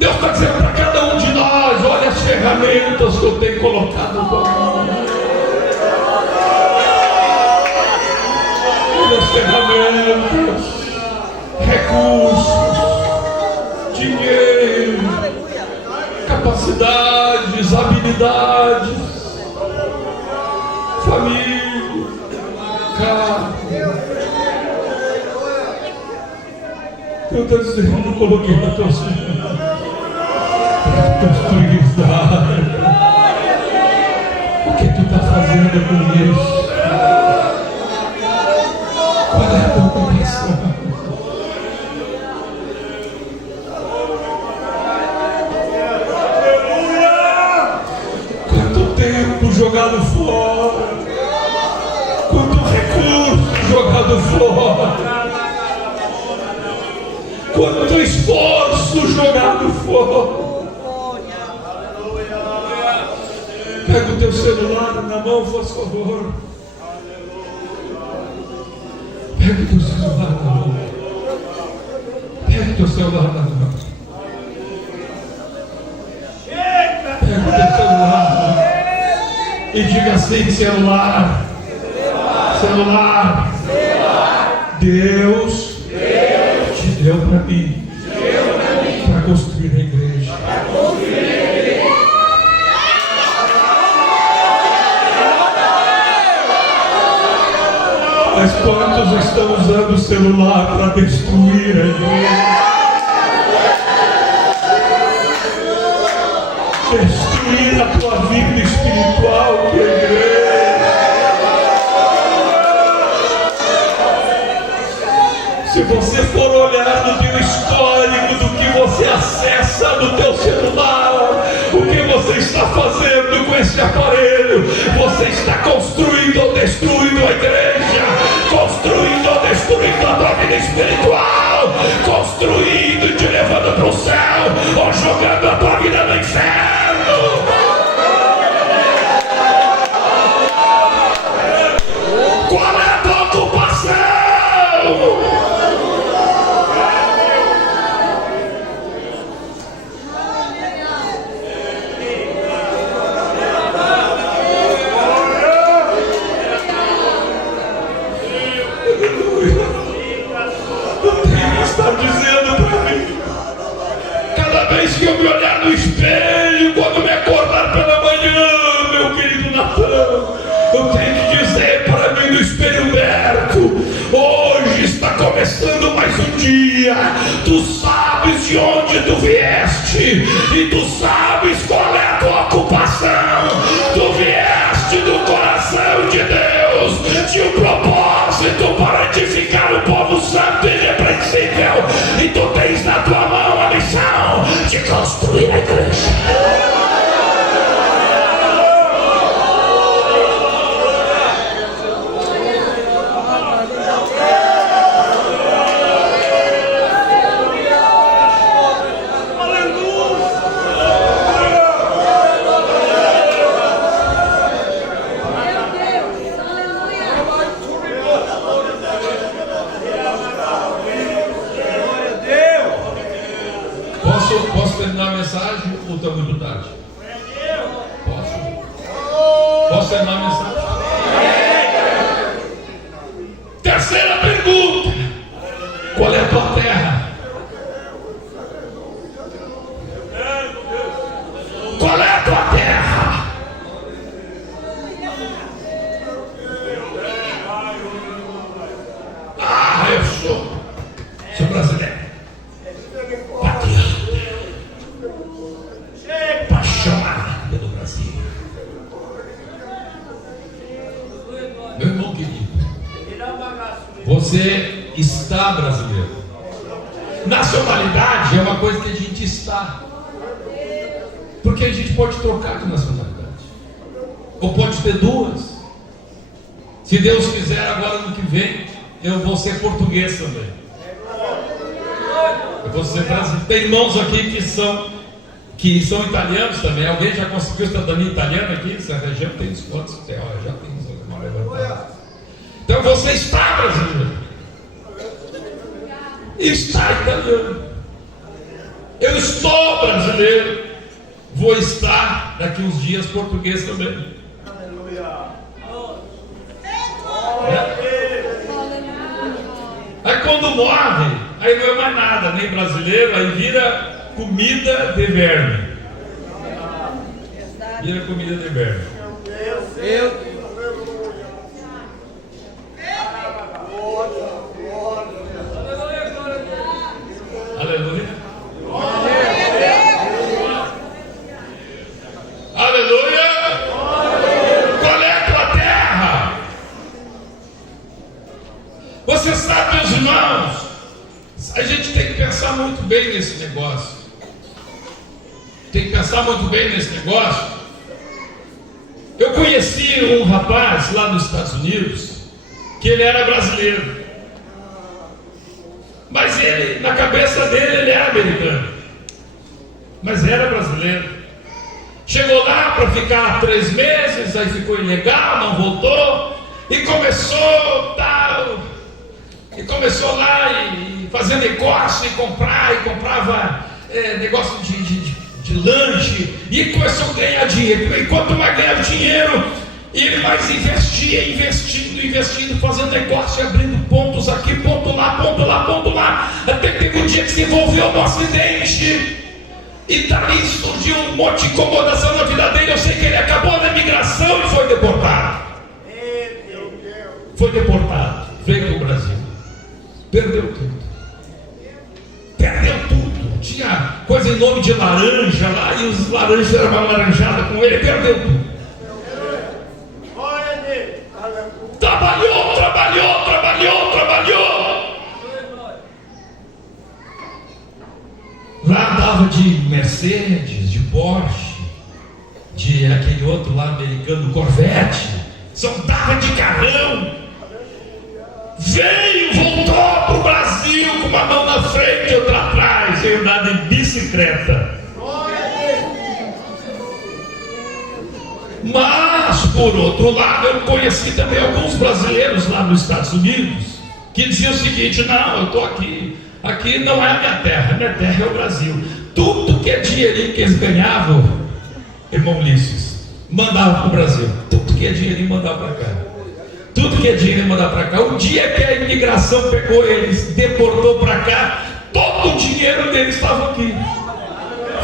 Deus está dizendo para cada um de nós: olha as ferramentas que eu tenho colocado na tua mão. Olha as ferramentas, recursos, dinheiro, capacidades, habilidades, família, carro. Eu estou dizendo, eu coloquei na tua mão para construir Israel. O que tu está fazendo com isso? Qual é a tua ocupação? Quanto tempo jogado fora? Quanto recurso jogado fora? Quanto esforço jogado fora? Pega o teu celular na mão, por favor. Pega o teu celular na mão. Pega o teu celular na mão. Pega o teu celular e diga assim: celular, celular, Deus te deu para mim, para construir a igreja. Mas quantos estão usando o celular para destruir a igreja? Destruir a tua vida espiritual, que é a igreja. Se você for olhar no teu histórico do que você acessa no teu celular, o que você está fazendo com esse aparelho, você está construindo ou destruindo a igreja, construindo ou destruindo a tua vida espiritual, construindo e te levando para o céu, ou jogando a tua vida no inferno. Qual é a tua ocupação? Está dizendo para mim, cada vez que eu me olhar no espelho, quando me acordar pela manhã, meu querido Natan, eu tenho que dizer para mim no espelho aberto: hoje está começando mais um dia. Tu sabes de onde tu vieste e tu sabes qual é a tua ocupação. Tu vieste do coração de Deus, de um propósito para edificar o povo santo e irrepreensível, e tu tens na tua mão a missão de construir a igreja. Posso terminar a mensagem ou está muito tarde? Posso terminar a mensagem? Terceira pergunta: qual é a tua terra? Qual é a tua terra? Ah, eu sou brasileiro. Apaixonado pelo Brasil. Meu irmão querido, você está brasileiro. Nacionalidade é uma coisa que a gente está, porque a gente pode trocar de nacionalidade, ou pode ter duas. Se Deus quiser, agora no que vem eu vou ser português também. Eu vou ser brasileiro. Tem irmãos aqui que são italianos também. Alguém já conseguiu cidadania italiana aqui? Essa região tem uns quantos? Já tem uma levantada. Então você está brasileiro, está italiano. Eu estou sou brasileiro, vou estar daqui uns dias português também. Aí quando morre, aí não é mais nada, nem brasileiro, aí vira comida de verme. Vira comida de verme. Aleluia. Aleluia. Qual é a tua terra? Você sabe, meus irmãos, a gente tem que pensar muito bem nesse negócio. Tem que pensar muito bem nesse negócio. Eu conheci um rapaz lá nos Estados Unidos, que ele era brasileiro. Mas ele, na cabeça dele, ele era americano. Mas era brasileiro. Chegou lá para ficar 3 meses, aí ficou ilegal, não voltou. E começou tal. E começou lá e fazer negócio, e comprava negócio de lanche. E começou a ganhar dinheiro. E quanto mais ganhava dinheiro, ele mais investia, investindo, fazendo negócio, abrindo pontos aqui, ponto lá. Até que teve um dia que se envolveu num acidente. E dali surgiu um monte de incomodação na vida dele. Eu sei que ele acabou na imigração e foi deportado. Veio para o Brasil. Perdeu tudo. Tinha coisa em nome de laranja lá, e os laranjas eram uma laranjada com ele. Perdeu tudo. Trabalhou. Lá andava de Mercedes, de Porsche, de aquele outro lá americano, Corvette. Só andava de carrão. Voltou para o Brasil com uma mão na frente e outra atrás, veio andar de bicicleta. Mas, por outro lado, eu conheci também alguns brasileiros lá nos Estados Unidos que diziam o seguinte: não, eu estou aqui não é a minha terra é o Brasil. Tudo que é dinheirinho que eles ganhavam, irmão Ulisses, mandava para o Brasil. Tudo que é dinheirinho mandava para cá. O dia que a imigração pegou eles, deportou para cá, todo o dinheiro deles estava aqui.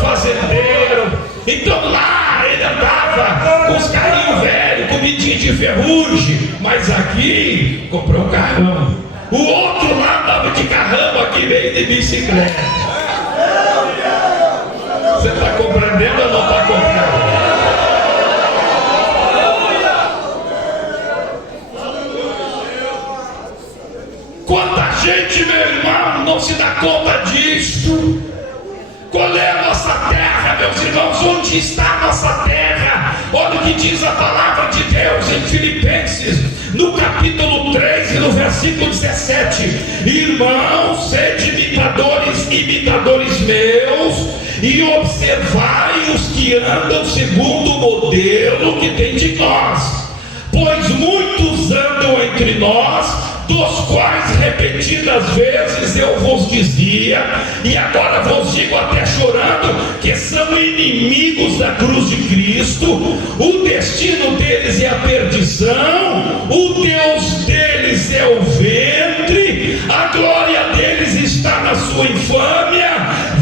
Fazendeiro. Então lá ele andava com os carrinhos velhos, comidinha de ferrugem, mas aqui comprou um carrão. O outro lá andava de carrão, aqui veio de bicicleta. Você está compreendendo ou não está compreendendo? Quanta gente, meu irmão, não se dá conta disso. Qual é a nossa terra, meus irmãos? Onde está a nossa terra? Olha o que diz a palavra de Deus em Filipenses, no capítulo 3 e no versículo 17: irmãos, sede imitadores meus, e observai os que andam segundo o modelo que tem de nós. Pois muitos andam entre nós, dos quais repetidas vezes eu vos dizia, e agora vos digo até chorando, que são inimigos da cruz de Cristo. O destino deles é a perdição, o Deus deles é o ventre, a glória deles está na sua infâmia,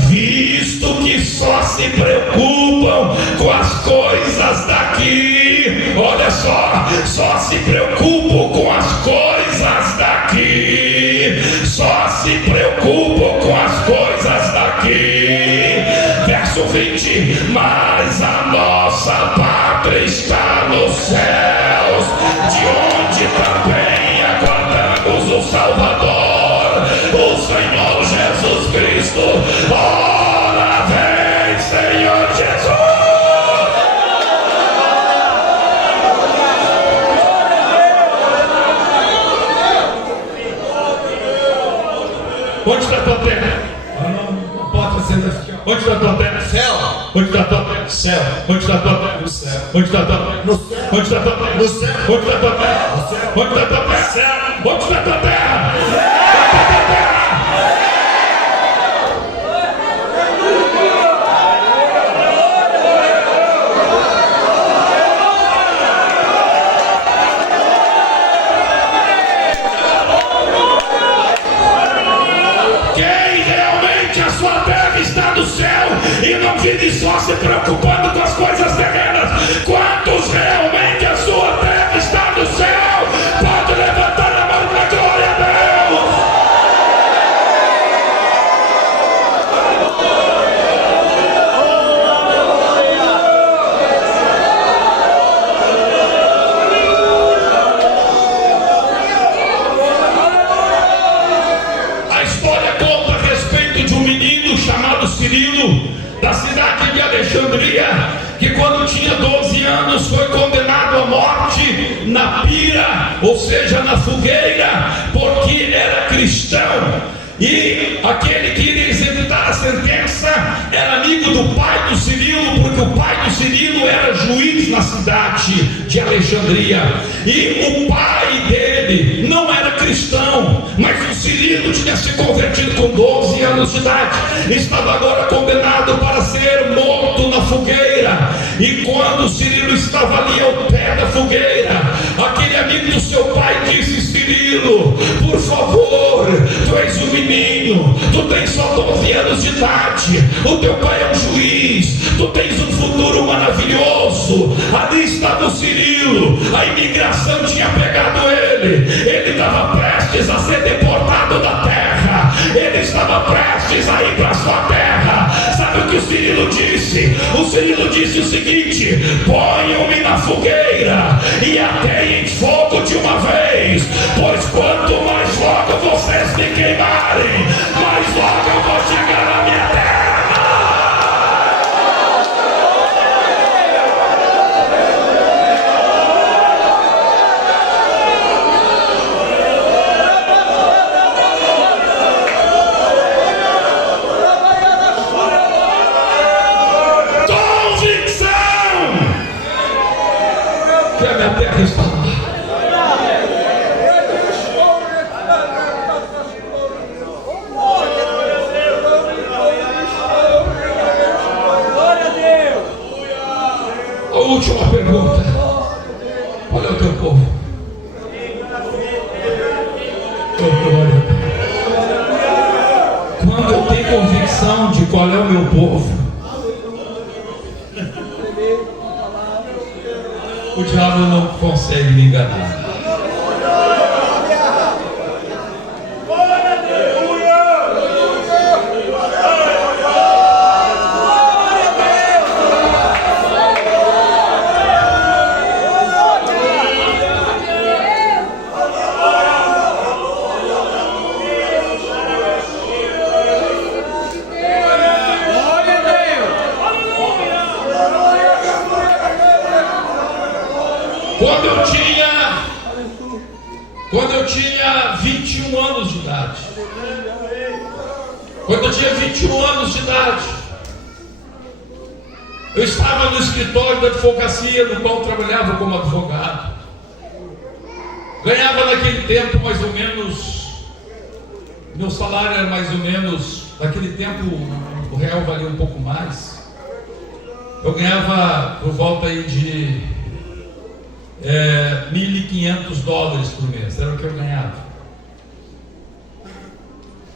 visto que só se preocupam com as coisas daqui. Olha só se preocupam com as coisas daqui, só se preocupam com as coisas daqui. Verso 20: mas a nossa pátria está nos céus, de onde também aguardamos o Salvador, o Senhor Jesus Cristo. Ora vem, Senhor Jesus. Onde está a tua terra? Não pode ser. Onde está a tua terra? Céu. Onde está a tua terra? Céu. Onde está a tua terra? No céu. Onde está a tua terra? No céu. Onde está a tua terra? No céu. Onde está a tua terra? No céu. Onde está a tua terra? Céu. Onde está a tua terra? não vive só se preocupando com as coisas terrenas. Quantos realmente a sua terra está no céu? Pode levantar a mão para a glória a Deus. A história conta a respeito de um menino chamado Cirilo, da cidade de Alexandria, que quando tinha 12 anos foi condenado à morte na pira, ou seja, na fogueira, porque era cristão. E aquele que iria executar a sentença era amigo do pai do Cirilo, porque o pai do Cirilo era juiz na cidade de Alexandria. E o pai dele não era cristão, mas o Cirilo tinha se convertido com 12 anos de idade. Estava agora condenado para ser morto na fogueira. E quando o Cirilo estava ali ao pé da fogueira, aquele amigo do seu pai disse: Cirilo, por favor, tu és um menino, tu tens só 12 anos de idade, o teu pai é um juiz, tu tens um futuro maravilhoso. Ali estava o Cirilo, a imigração tinha pegado ele estava prestes a ser deportado da terra, ele estava prestes a ir para a sua terra. Sabe o que o Cirilo disse? O Cirilo disse o seguinte: ponham-me na fogueira e ateiem fogo de uma vez, pois quanto mais logo vocês me queimarem, mais logo eu vou chegar na minha terra. Que a minha terra está lá. A última pergunta: qual é o teu povo? Quando eu tenho convicção de qual é o meu povo, o diabo não consegue me enganar. Quando eu tinha 21 anos de idade, eu estava no escritório da advocacia, no qual trabalhava como advogado. Ganhava naquele tempo mais ou menos, meu salário era mais ou menos, naquele tempo o real valia um pouco mais. Eu ganhava por volta aí de $1.500 por mês, era o que eu ganhava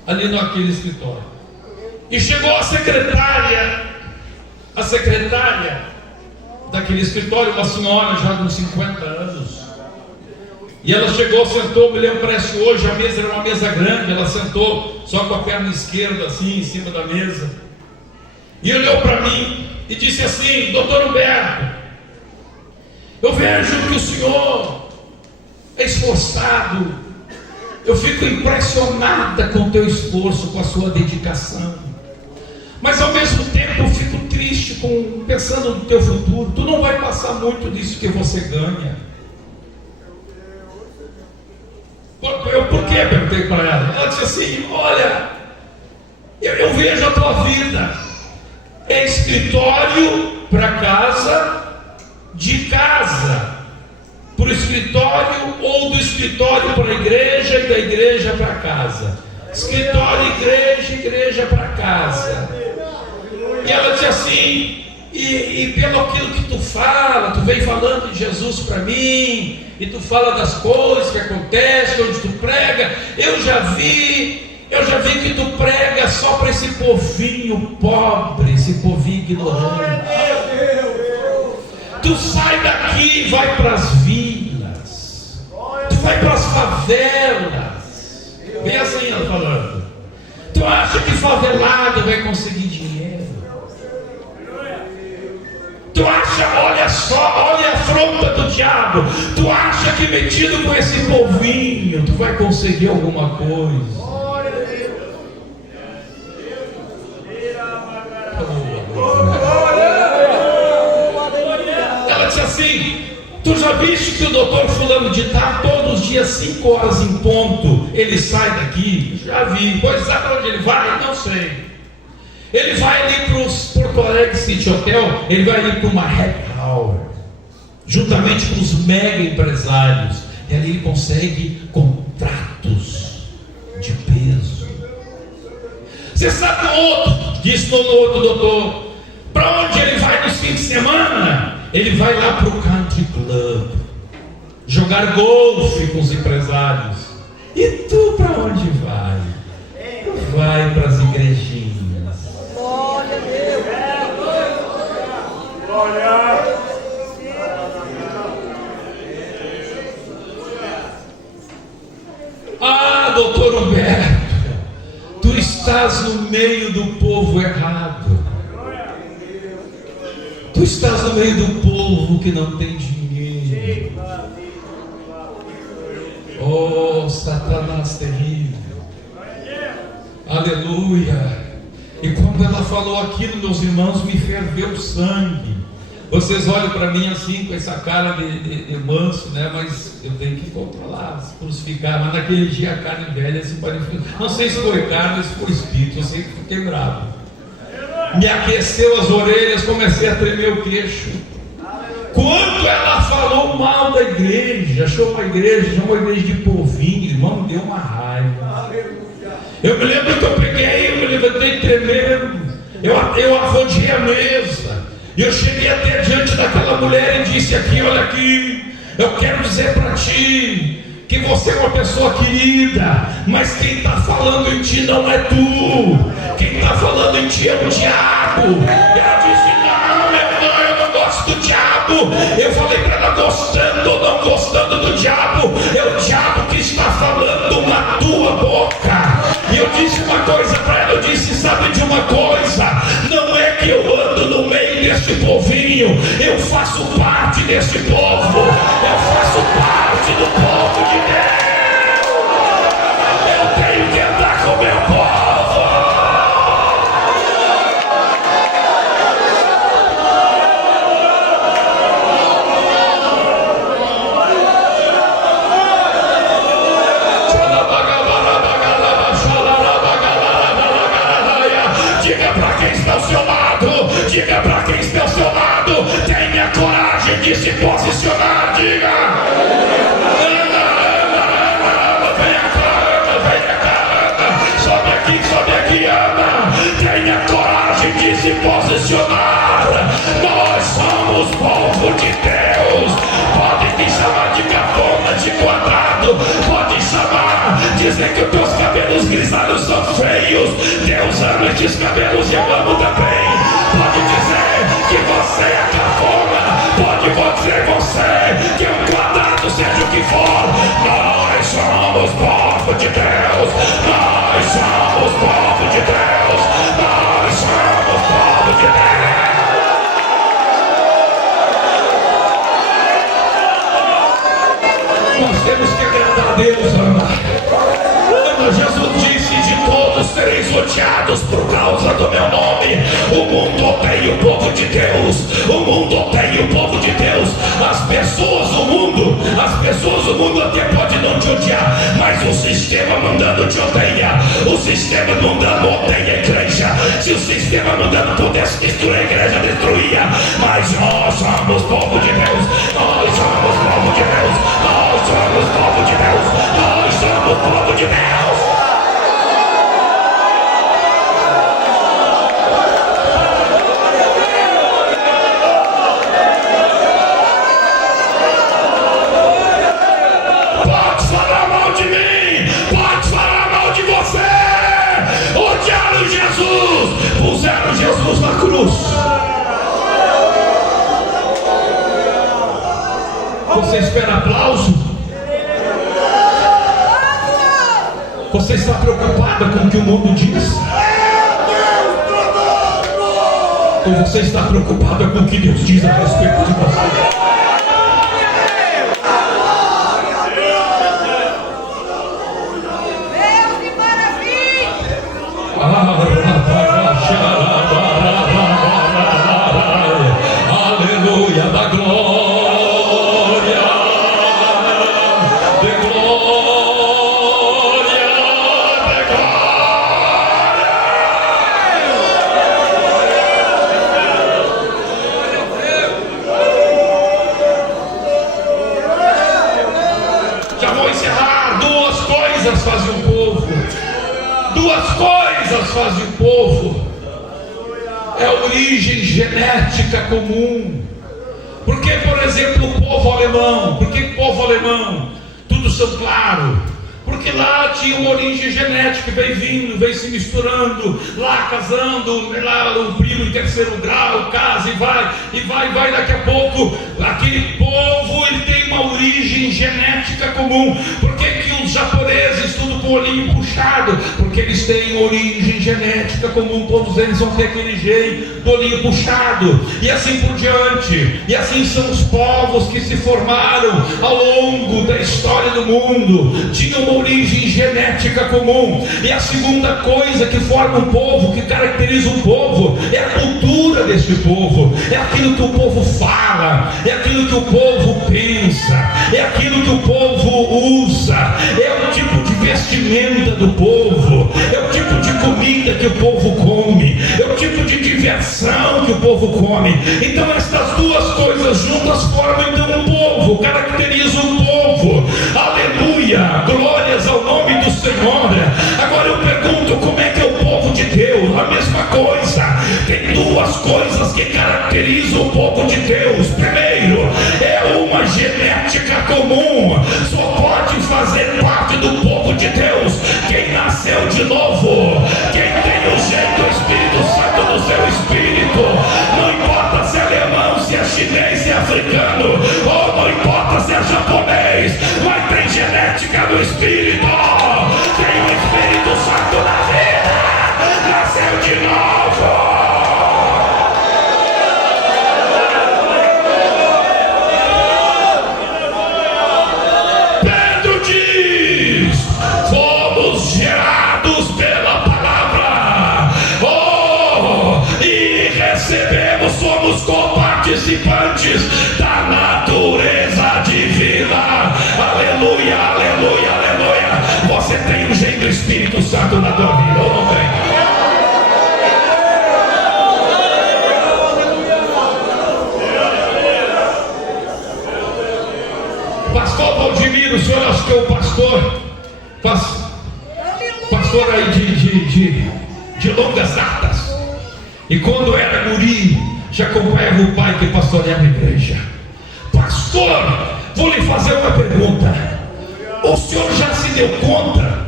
ali naquele escritório. E chegou a secretária daquele escritório, uma senhora já com 50 anos, e ela chegou, sentou, me lembro, parece hoje, a mesa era uma mesa grande, ela sentou só com a perna esquerda assim em cima da mesa, e olhou para mim e disse assim: doutor Humberto, eu vejo que o senhor é esforçado, eu fico impressionada com o teu esforço, com a sua dedicação, mas ao mesmo tempo eu fico triste pensando no teu futuro. Tu não vai passar muito disso que você ganha. Por quê? Perguntei para ela. Ela disse assim: olha, eu vejo a tua vida, é escritório para casa, de casa para o escritório, ou do escritório para a igreja e da igreja para casa. Escritório, igreja para casa. E ela disse assim: e pelo aquilo que tu fala, tu vem falando de Jesus para mim, e tu fala das coisas que acontecem, onde tu prega, eu já vi Eu já vi que tu prega só para esse povinho pobre, esse povinho ignorante. Tu sai daqui e vai para as vilas, tu vai para as favelas. Vem assim ela falando. Tu acha que favelado vai conseguir dinheiro? Tu acha, olha só, olha a afronta do diabo. Tu acha que metido com esse povinho tu vai conseguir alguma coisa? Ela disse assim: tu já viste que o doutor fulano de tal, todos os dias 5 horas em ponto, ele sai daqui? Já vi. Pois sabe para onde ele vai? Não sei. Ele vai ali para os Porto Alegre City Hotel, ele vai ali para uma happy hour, juntamente com os mega empresários, e ali ele consegue contratos de peso. Você sabe o outro, disse no outro doutor, para onde ele vai nos fins de semana? Ele vai lá para o country club, jogar golfe com os empresários. E tu para onde vai? Tu vai para as igrejinhas. Ah, doutor Humberto, tu estás no meio do povo errado. Tu estás no meio do povo que não tem dinheiro. Oh, Satanás terrível. Aleluia. E quando ela falou aquilo, meus irmãos, me ferveu o sangue. Vocês olham para mim assim, com essa cara de manso, né? Mas eu tenho que controlar, se crucificar. Mas naquele dia a carne velha se parecia. Não sei se foi carne ou se foi espírito, eu sei que fiquei bravo. Me aqueceu as orelhas, comecei a tremer o queixo. Quando ela falou mal da igreja, chamou uma igreja de povinho, irmão, me deu uma raiva. Eu me lembro que eu peguei, eu me levantei tremendo, eu arrojei a mesa, e eu cheguei até diante daquela mulher e disse aqui, olha aqui, eu quero dizer para ti, que você é uma pessoa querida, mas quem está falando em ti não é tu, quem está falando em ti é o diabo. Ela disse, não, eu não gosto do diabo. Eu falei para ela, gostando ou não gostando do diabo, é o diabo que está falando na tua boca. E eu disse uma coisa para ela, eu disse, sabe de uma coisa, não é que eu ando no meio deste povinho, eu faço parte deste povo, eu faço parte do povo de Deus, eu tenho que andar com meu povo. Diga para quem está ao seu lado, diga para quem está ao seu lado, tenha coragem de se posicionar, diga. Sobe aqui, Ana, tenha coragem de se posicionar. Nós somos povo de Deus. Pode me chamar de cafona, de quadrado, pode chamar, dizer que os teus cabelos grisalhos são feios. Deus ama estes cabelos e eu amo também. Pode dizer que você é cafona, pode dizer você que é um quadrado, seja o que for. Nós somos povo de Deus, nós somos povo de Deus, nós somos povo de Deus. Nós temos que agradar a Deus, Ana. Jesus disse, de todos sereis odiados por causa do meu nome. O mundo odeia o povo de Deus, o mundo odeia o povo de Deus. As pessoas, o mundo até pode não te odiar, mas o sistema mundano te odeia. O sistema mundano odeia a igreja. Se o sistema mundano pudesse destruir a igreja, destruía. Mas nós somos povo de Deus, nós somos povo de Deus, nós somos povo de Deus, nós somos povo de Deus. Pode falar mal de mim, pode falar mal de você, Você espera aplauso? Você está preocupada com o que o mundo diz? Ou você está preocupada com o que Deus diz a respeito de você? Aleluia da glória, de glória, de glória. Já vou encerrar. Duas coisas fazem o povo. Duas coisas fazem o povo. É a origem genética comum. Porque, por exemplo, o povo alemão, por que o povo alemão? Tudo são claro. Porque lá tinha uma origem genética, veio vindo, veio se misturando, lá casando, lá o primo em terceiro grau, casa e vai, daqui a pouco, aquele povo, ele tem uma origem genética comum. Por que que os japoneses, tudo com o olhinho puxado? Porque eles têm origem genética comum, todos eles vão ter aquele jeito do olhinho puxado, e assim por diante. E assim são os povos que se formaram ao longo da história do mundo, tinham uma origem genética comum. E a segunda coisa que forma um povo, que caracteriza um povo, é a cultura desse povo, é aquilo que o povo fala, é aquilo que o povo pensa, é aquilo que o povo usa, é o tipo de vestimenta do povo, é o tipo de comida que o povo come, é o tipo de diversão que o povo come. Então estas duas coisas juntas formam então um povo, caracterizam um povo. Aleluia, glórias ao nome do Senhor. Agora eu pergunto, como é que é o povo de Deus? A mesma coisa. Tem duas coisas que caracterizam o povo de Deus. Primeiro, é uma genética comum. Só pode fazer parte do povo de Deus quem nasceu de novo, quem tem o jeito do Espírito Santo no seu espírito. Não importa se é alemão, se é chinês, se é africano, ou não importa se é japonês, mas tem genética do Espírito, tem o Espírito Santo na vida, nasceu de novo. Pedro diz: fomos gerados pela palavra, e recebemos, somos coparticipantes da natureza divina. Aleluia, aleluia, aleluia. Você tem o jeito do Espírito Santo na tua vida, ou não tem? Pastor Valdemiro, o senhor acha que é o pastor aí de longas datas, e quando era guri já acompanhava o pai que pastoreava a igreja. Pastor, vou lhe fazer uma pergunta. O senhor já se deu conta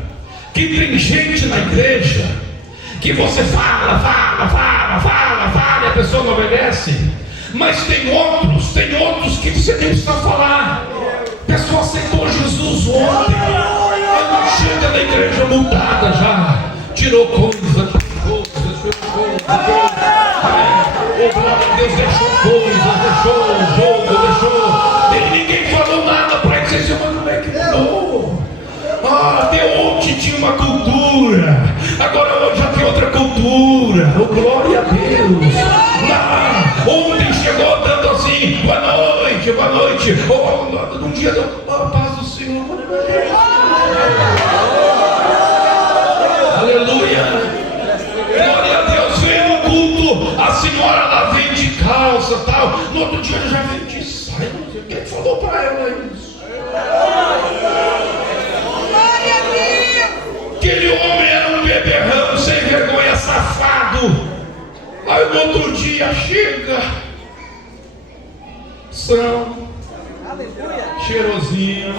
que tem gente na igreja que você fala e a pessoa não obedece? Mas tem outros que você nem precisa falar. A pessoa aceitou Jesus ontem, ela chega na igreja mudada já, tirou coisas, deixou Deus deixou coisas, deixou o jogo, e ninguém falou nada para ele. Você diz, mas como é que mudou? Até ontem tinha uma cultura, agora hoje já tem outra cultura. Oh, glória a Deus. Ontem chegou dando assim, boa noite, num dia da paz do Senhor. Aleluia, glória a Deus. Vem no culto, a senhora lá vem de calça tal, no outro dia ela já vem de saia. Quem falou para ela isso? Aquele homem era um beberrão, sem vergonha, safado. Aí no outro dia chega, são, cheirosinho.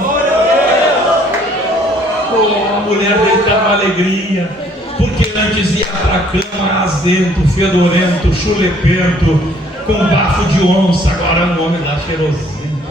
A mulher dele estava alegria, porque antes ia para a cama azento, fedorento, chulepento, com bafo de onça. Agora um homem lá cheirosinho.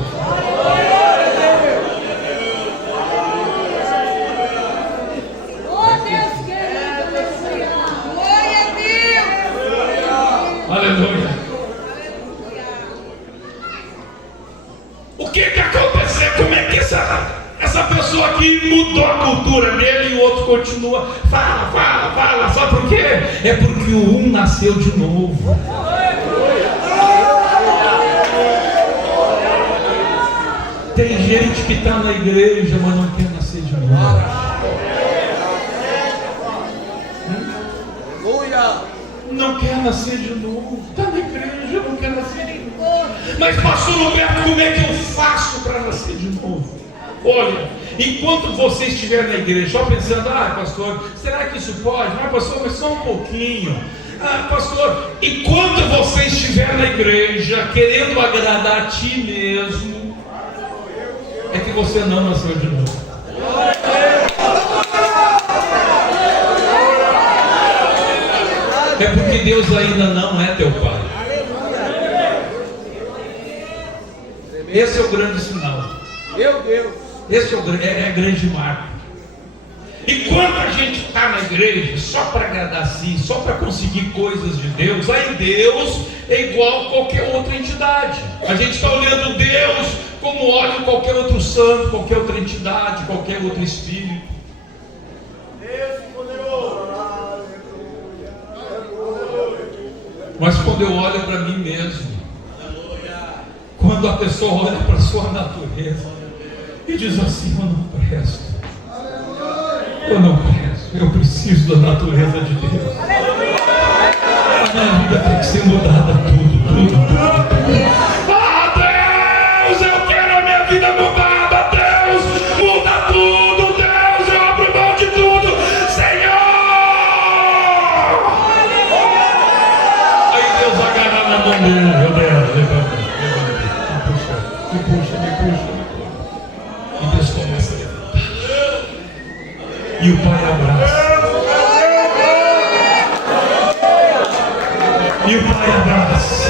essa pessoa aqui mudou a cultura dele e o outro continua, fala, sabe por quê? É porque o um nasceu de novo. Tem gente que está na igreja, mas não quer nascer de novo. Não quer nascer de novo. Está na igreja, não quer nascer de novo. Mas pastor Roberto, como é que eu faço para nascer de novo? Olha, enquanto você estiver na igreja só pensando, pastor, será que isso pode? Pastor, mas só um pouquinho. Pastor, enquanto você estiver na igreja querendo agradar a ti mesmo, é que você não nasceu de novo. É porque Deus ainda não é teu pai. Esse é o grande sinal. Meu Deus. Esse é a grande marca. E quando a gente está na igreja só para agradar a si, só para conseguir coisas de Deus, aí Deus é igual a qualquer outra entidade. A gente está olhando Deus como olha qualquer outro santo, qualquer outra entidade, qualquer outro espírito. Mas quando eu olho para mim mesmo, quando a pessoa olha para a sua natureza e diz assim, eu não presto, eu preciso da natureza de Deus. A minha vida tem que ser mudada, tudo. Deus, eu quero a minha vida mudada, Deus, muda tudo, Deus, eu abro mão de tudo, Senhor. Aí Deus agarra na mão dele, meu Deus, levanta, me puxa. E Deus começa a levantar. E o Pai abraça. E o Pai abraça.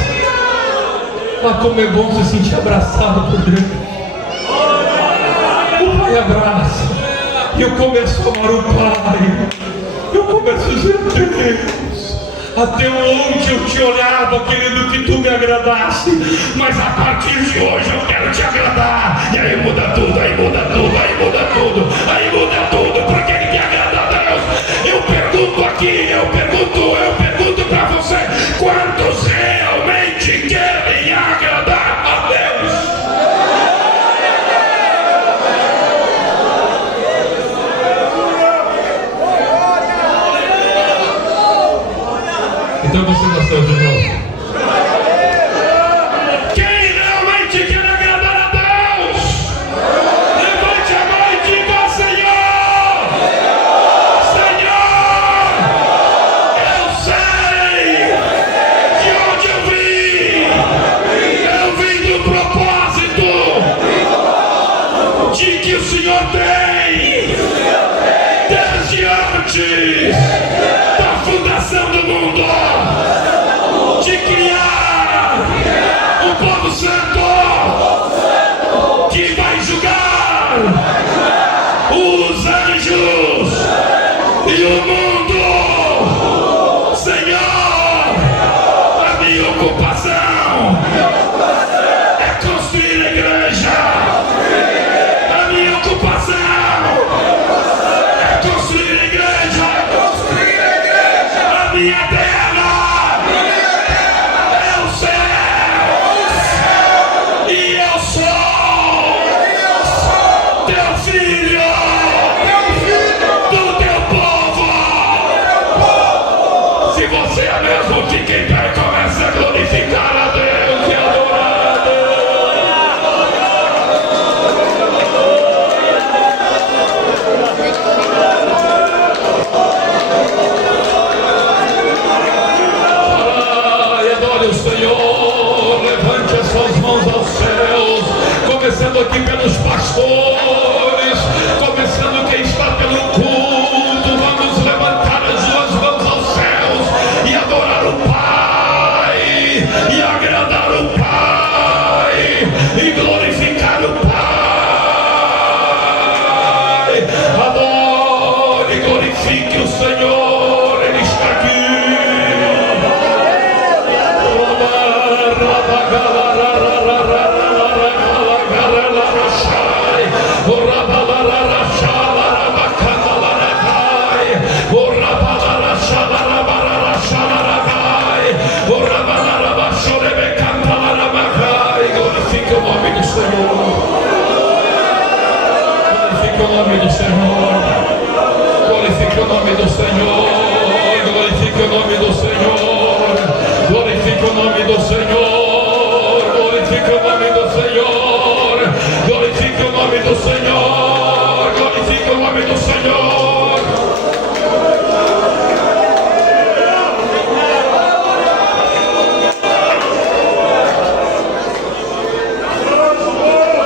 Como é bom se sentir abraçado por Deus. O Pai abraça. E eu começo a amar o Pai. Eu começo a dizer, Deus, até onde eu te olhava querendo que tu me agradasse, mas a partir de hoje eu quero te agradar. E aí muda tudo, porque ele quer agradar a Deus. Eu pergunto aqui, eu pergunto para você, quantos realmente querem agradar a Deus? Então você nasceu de novo. Quem realmente quer agradar a Deus, levante a mão e diga, Senhor, eu sei de onde eu vim. Eu vim do propósito de que o Senhor tem desde antes da fundação do mundo, de criar um povo santo que vai julgar os anjos e o mundo. Senhor, a minha ocupação é construir a igreja. A minha ocupação é construir a igreja. A minha terra é o céu. E eu sou teu filho, do teu povo. Se você é mesmo, fique em pé e comece a glorificar a Deus e adorar a Deus. Adore o Senhor, levante as suas mãos aos céus, começando aqui pelos pastores, começando quem está pelo culto. Vamos levantar as suas mãos aos céus e adorar o Pai, e agradar o Pai, e glorificar o Pai. Adore, glorifique o Senhor, Ele está aqui. Rabba nome do Senhor. Glorifique o nome do Senhor. Glorifique o nome do Senhor. Glorifique o nome do Senhor. Glorifique o nome do Senhor. Glorifique o nome do Senhor. Glorifique o nome do Senhor.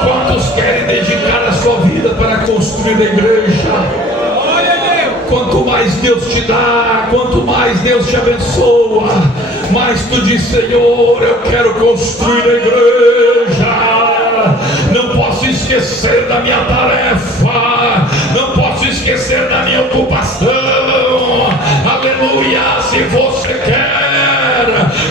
Quantos querem dedicar a sua vida para construir a igreja? Quanto mais Deus te dá, quanto mais Deus te abençoa, mais tu diz: Senhor, eu quero construir a igreja. Não posso esquecer da minha tarefa, não posso esquecer da minha ocupação. Aleluia! Se você quer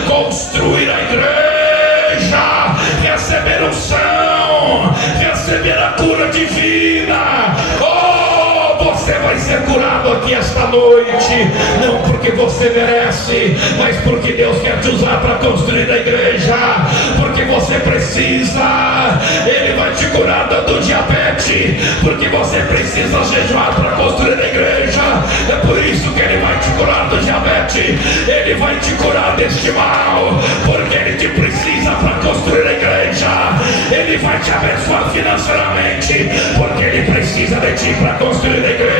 construir a igreja, receber unção, receber a cura divina, você vai ser curado aqui esta noite, não porque você merece, mas porque Deus quer te usar para construir a igreja, porque você precisa. Ele vai te curar do diabetes, porque você precisa jejuar para construir a igreja. É por isso que Ele vai te curar do diabetes, Ele vai te curar deste mal, porque Ele te precisa para construir a igreja. Ele vai te abençoar financeiramente, porque Ele precisa de ti para construir a igreja.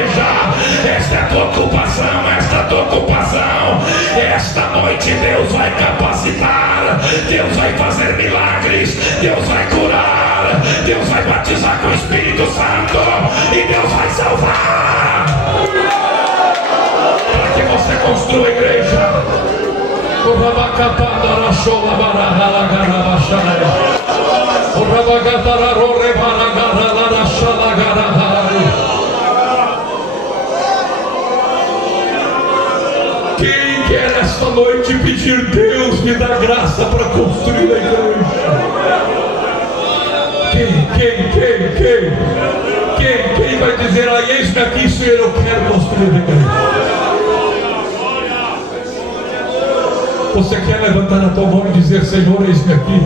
Esta é a tua ocupação, esta é a tua ocupação. Esta noite Deus vai capacitar, Deus vai fazer milagres, Deus vai curar, Deus vai batizar com o Espírito Santo e Deus vai salvar. Para que você construa a igreja. Quem quer esta noite pedir: Deus me dá graça para construir a igreja? Quem vai dizer: eis-me aqui, Senhor, eu quero construir a igreja? Você quer levantar a tua mão e dizer: Senhor, eis-me aqui?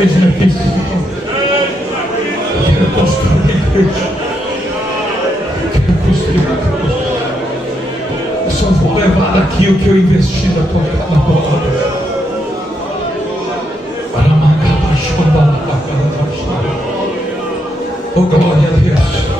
Eis-me aqui, Senhor. Eu quero construir a igreja. Eu quero construir a igreja. Eu só vou levar aqui o que eu investi na tua obra. Oh, glória a Deus.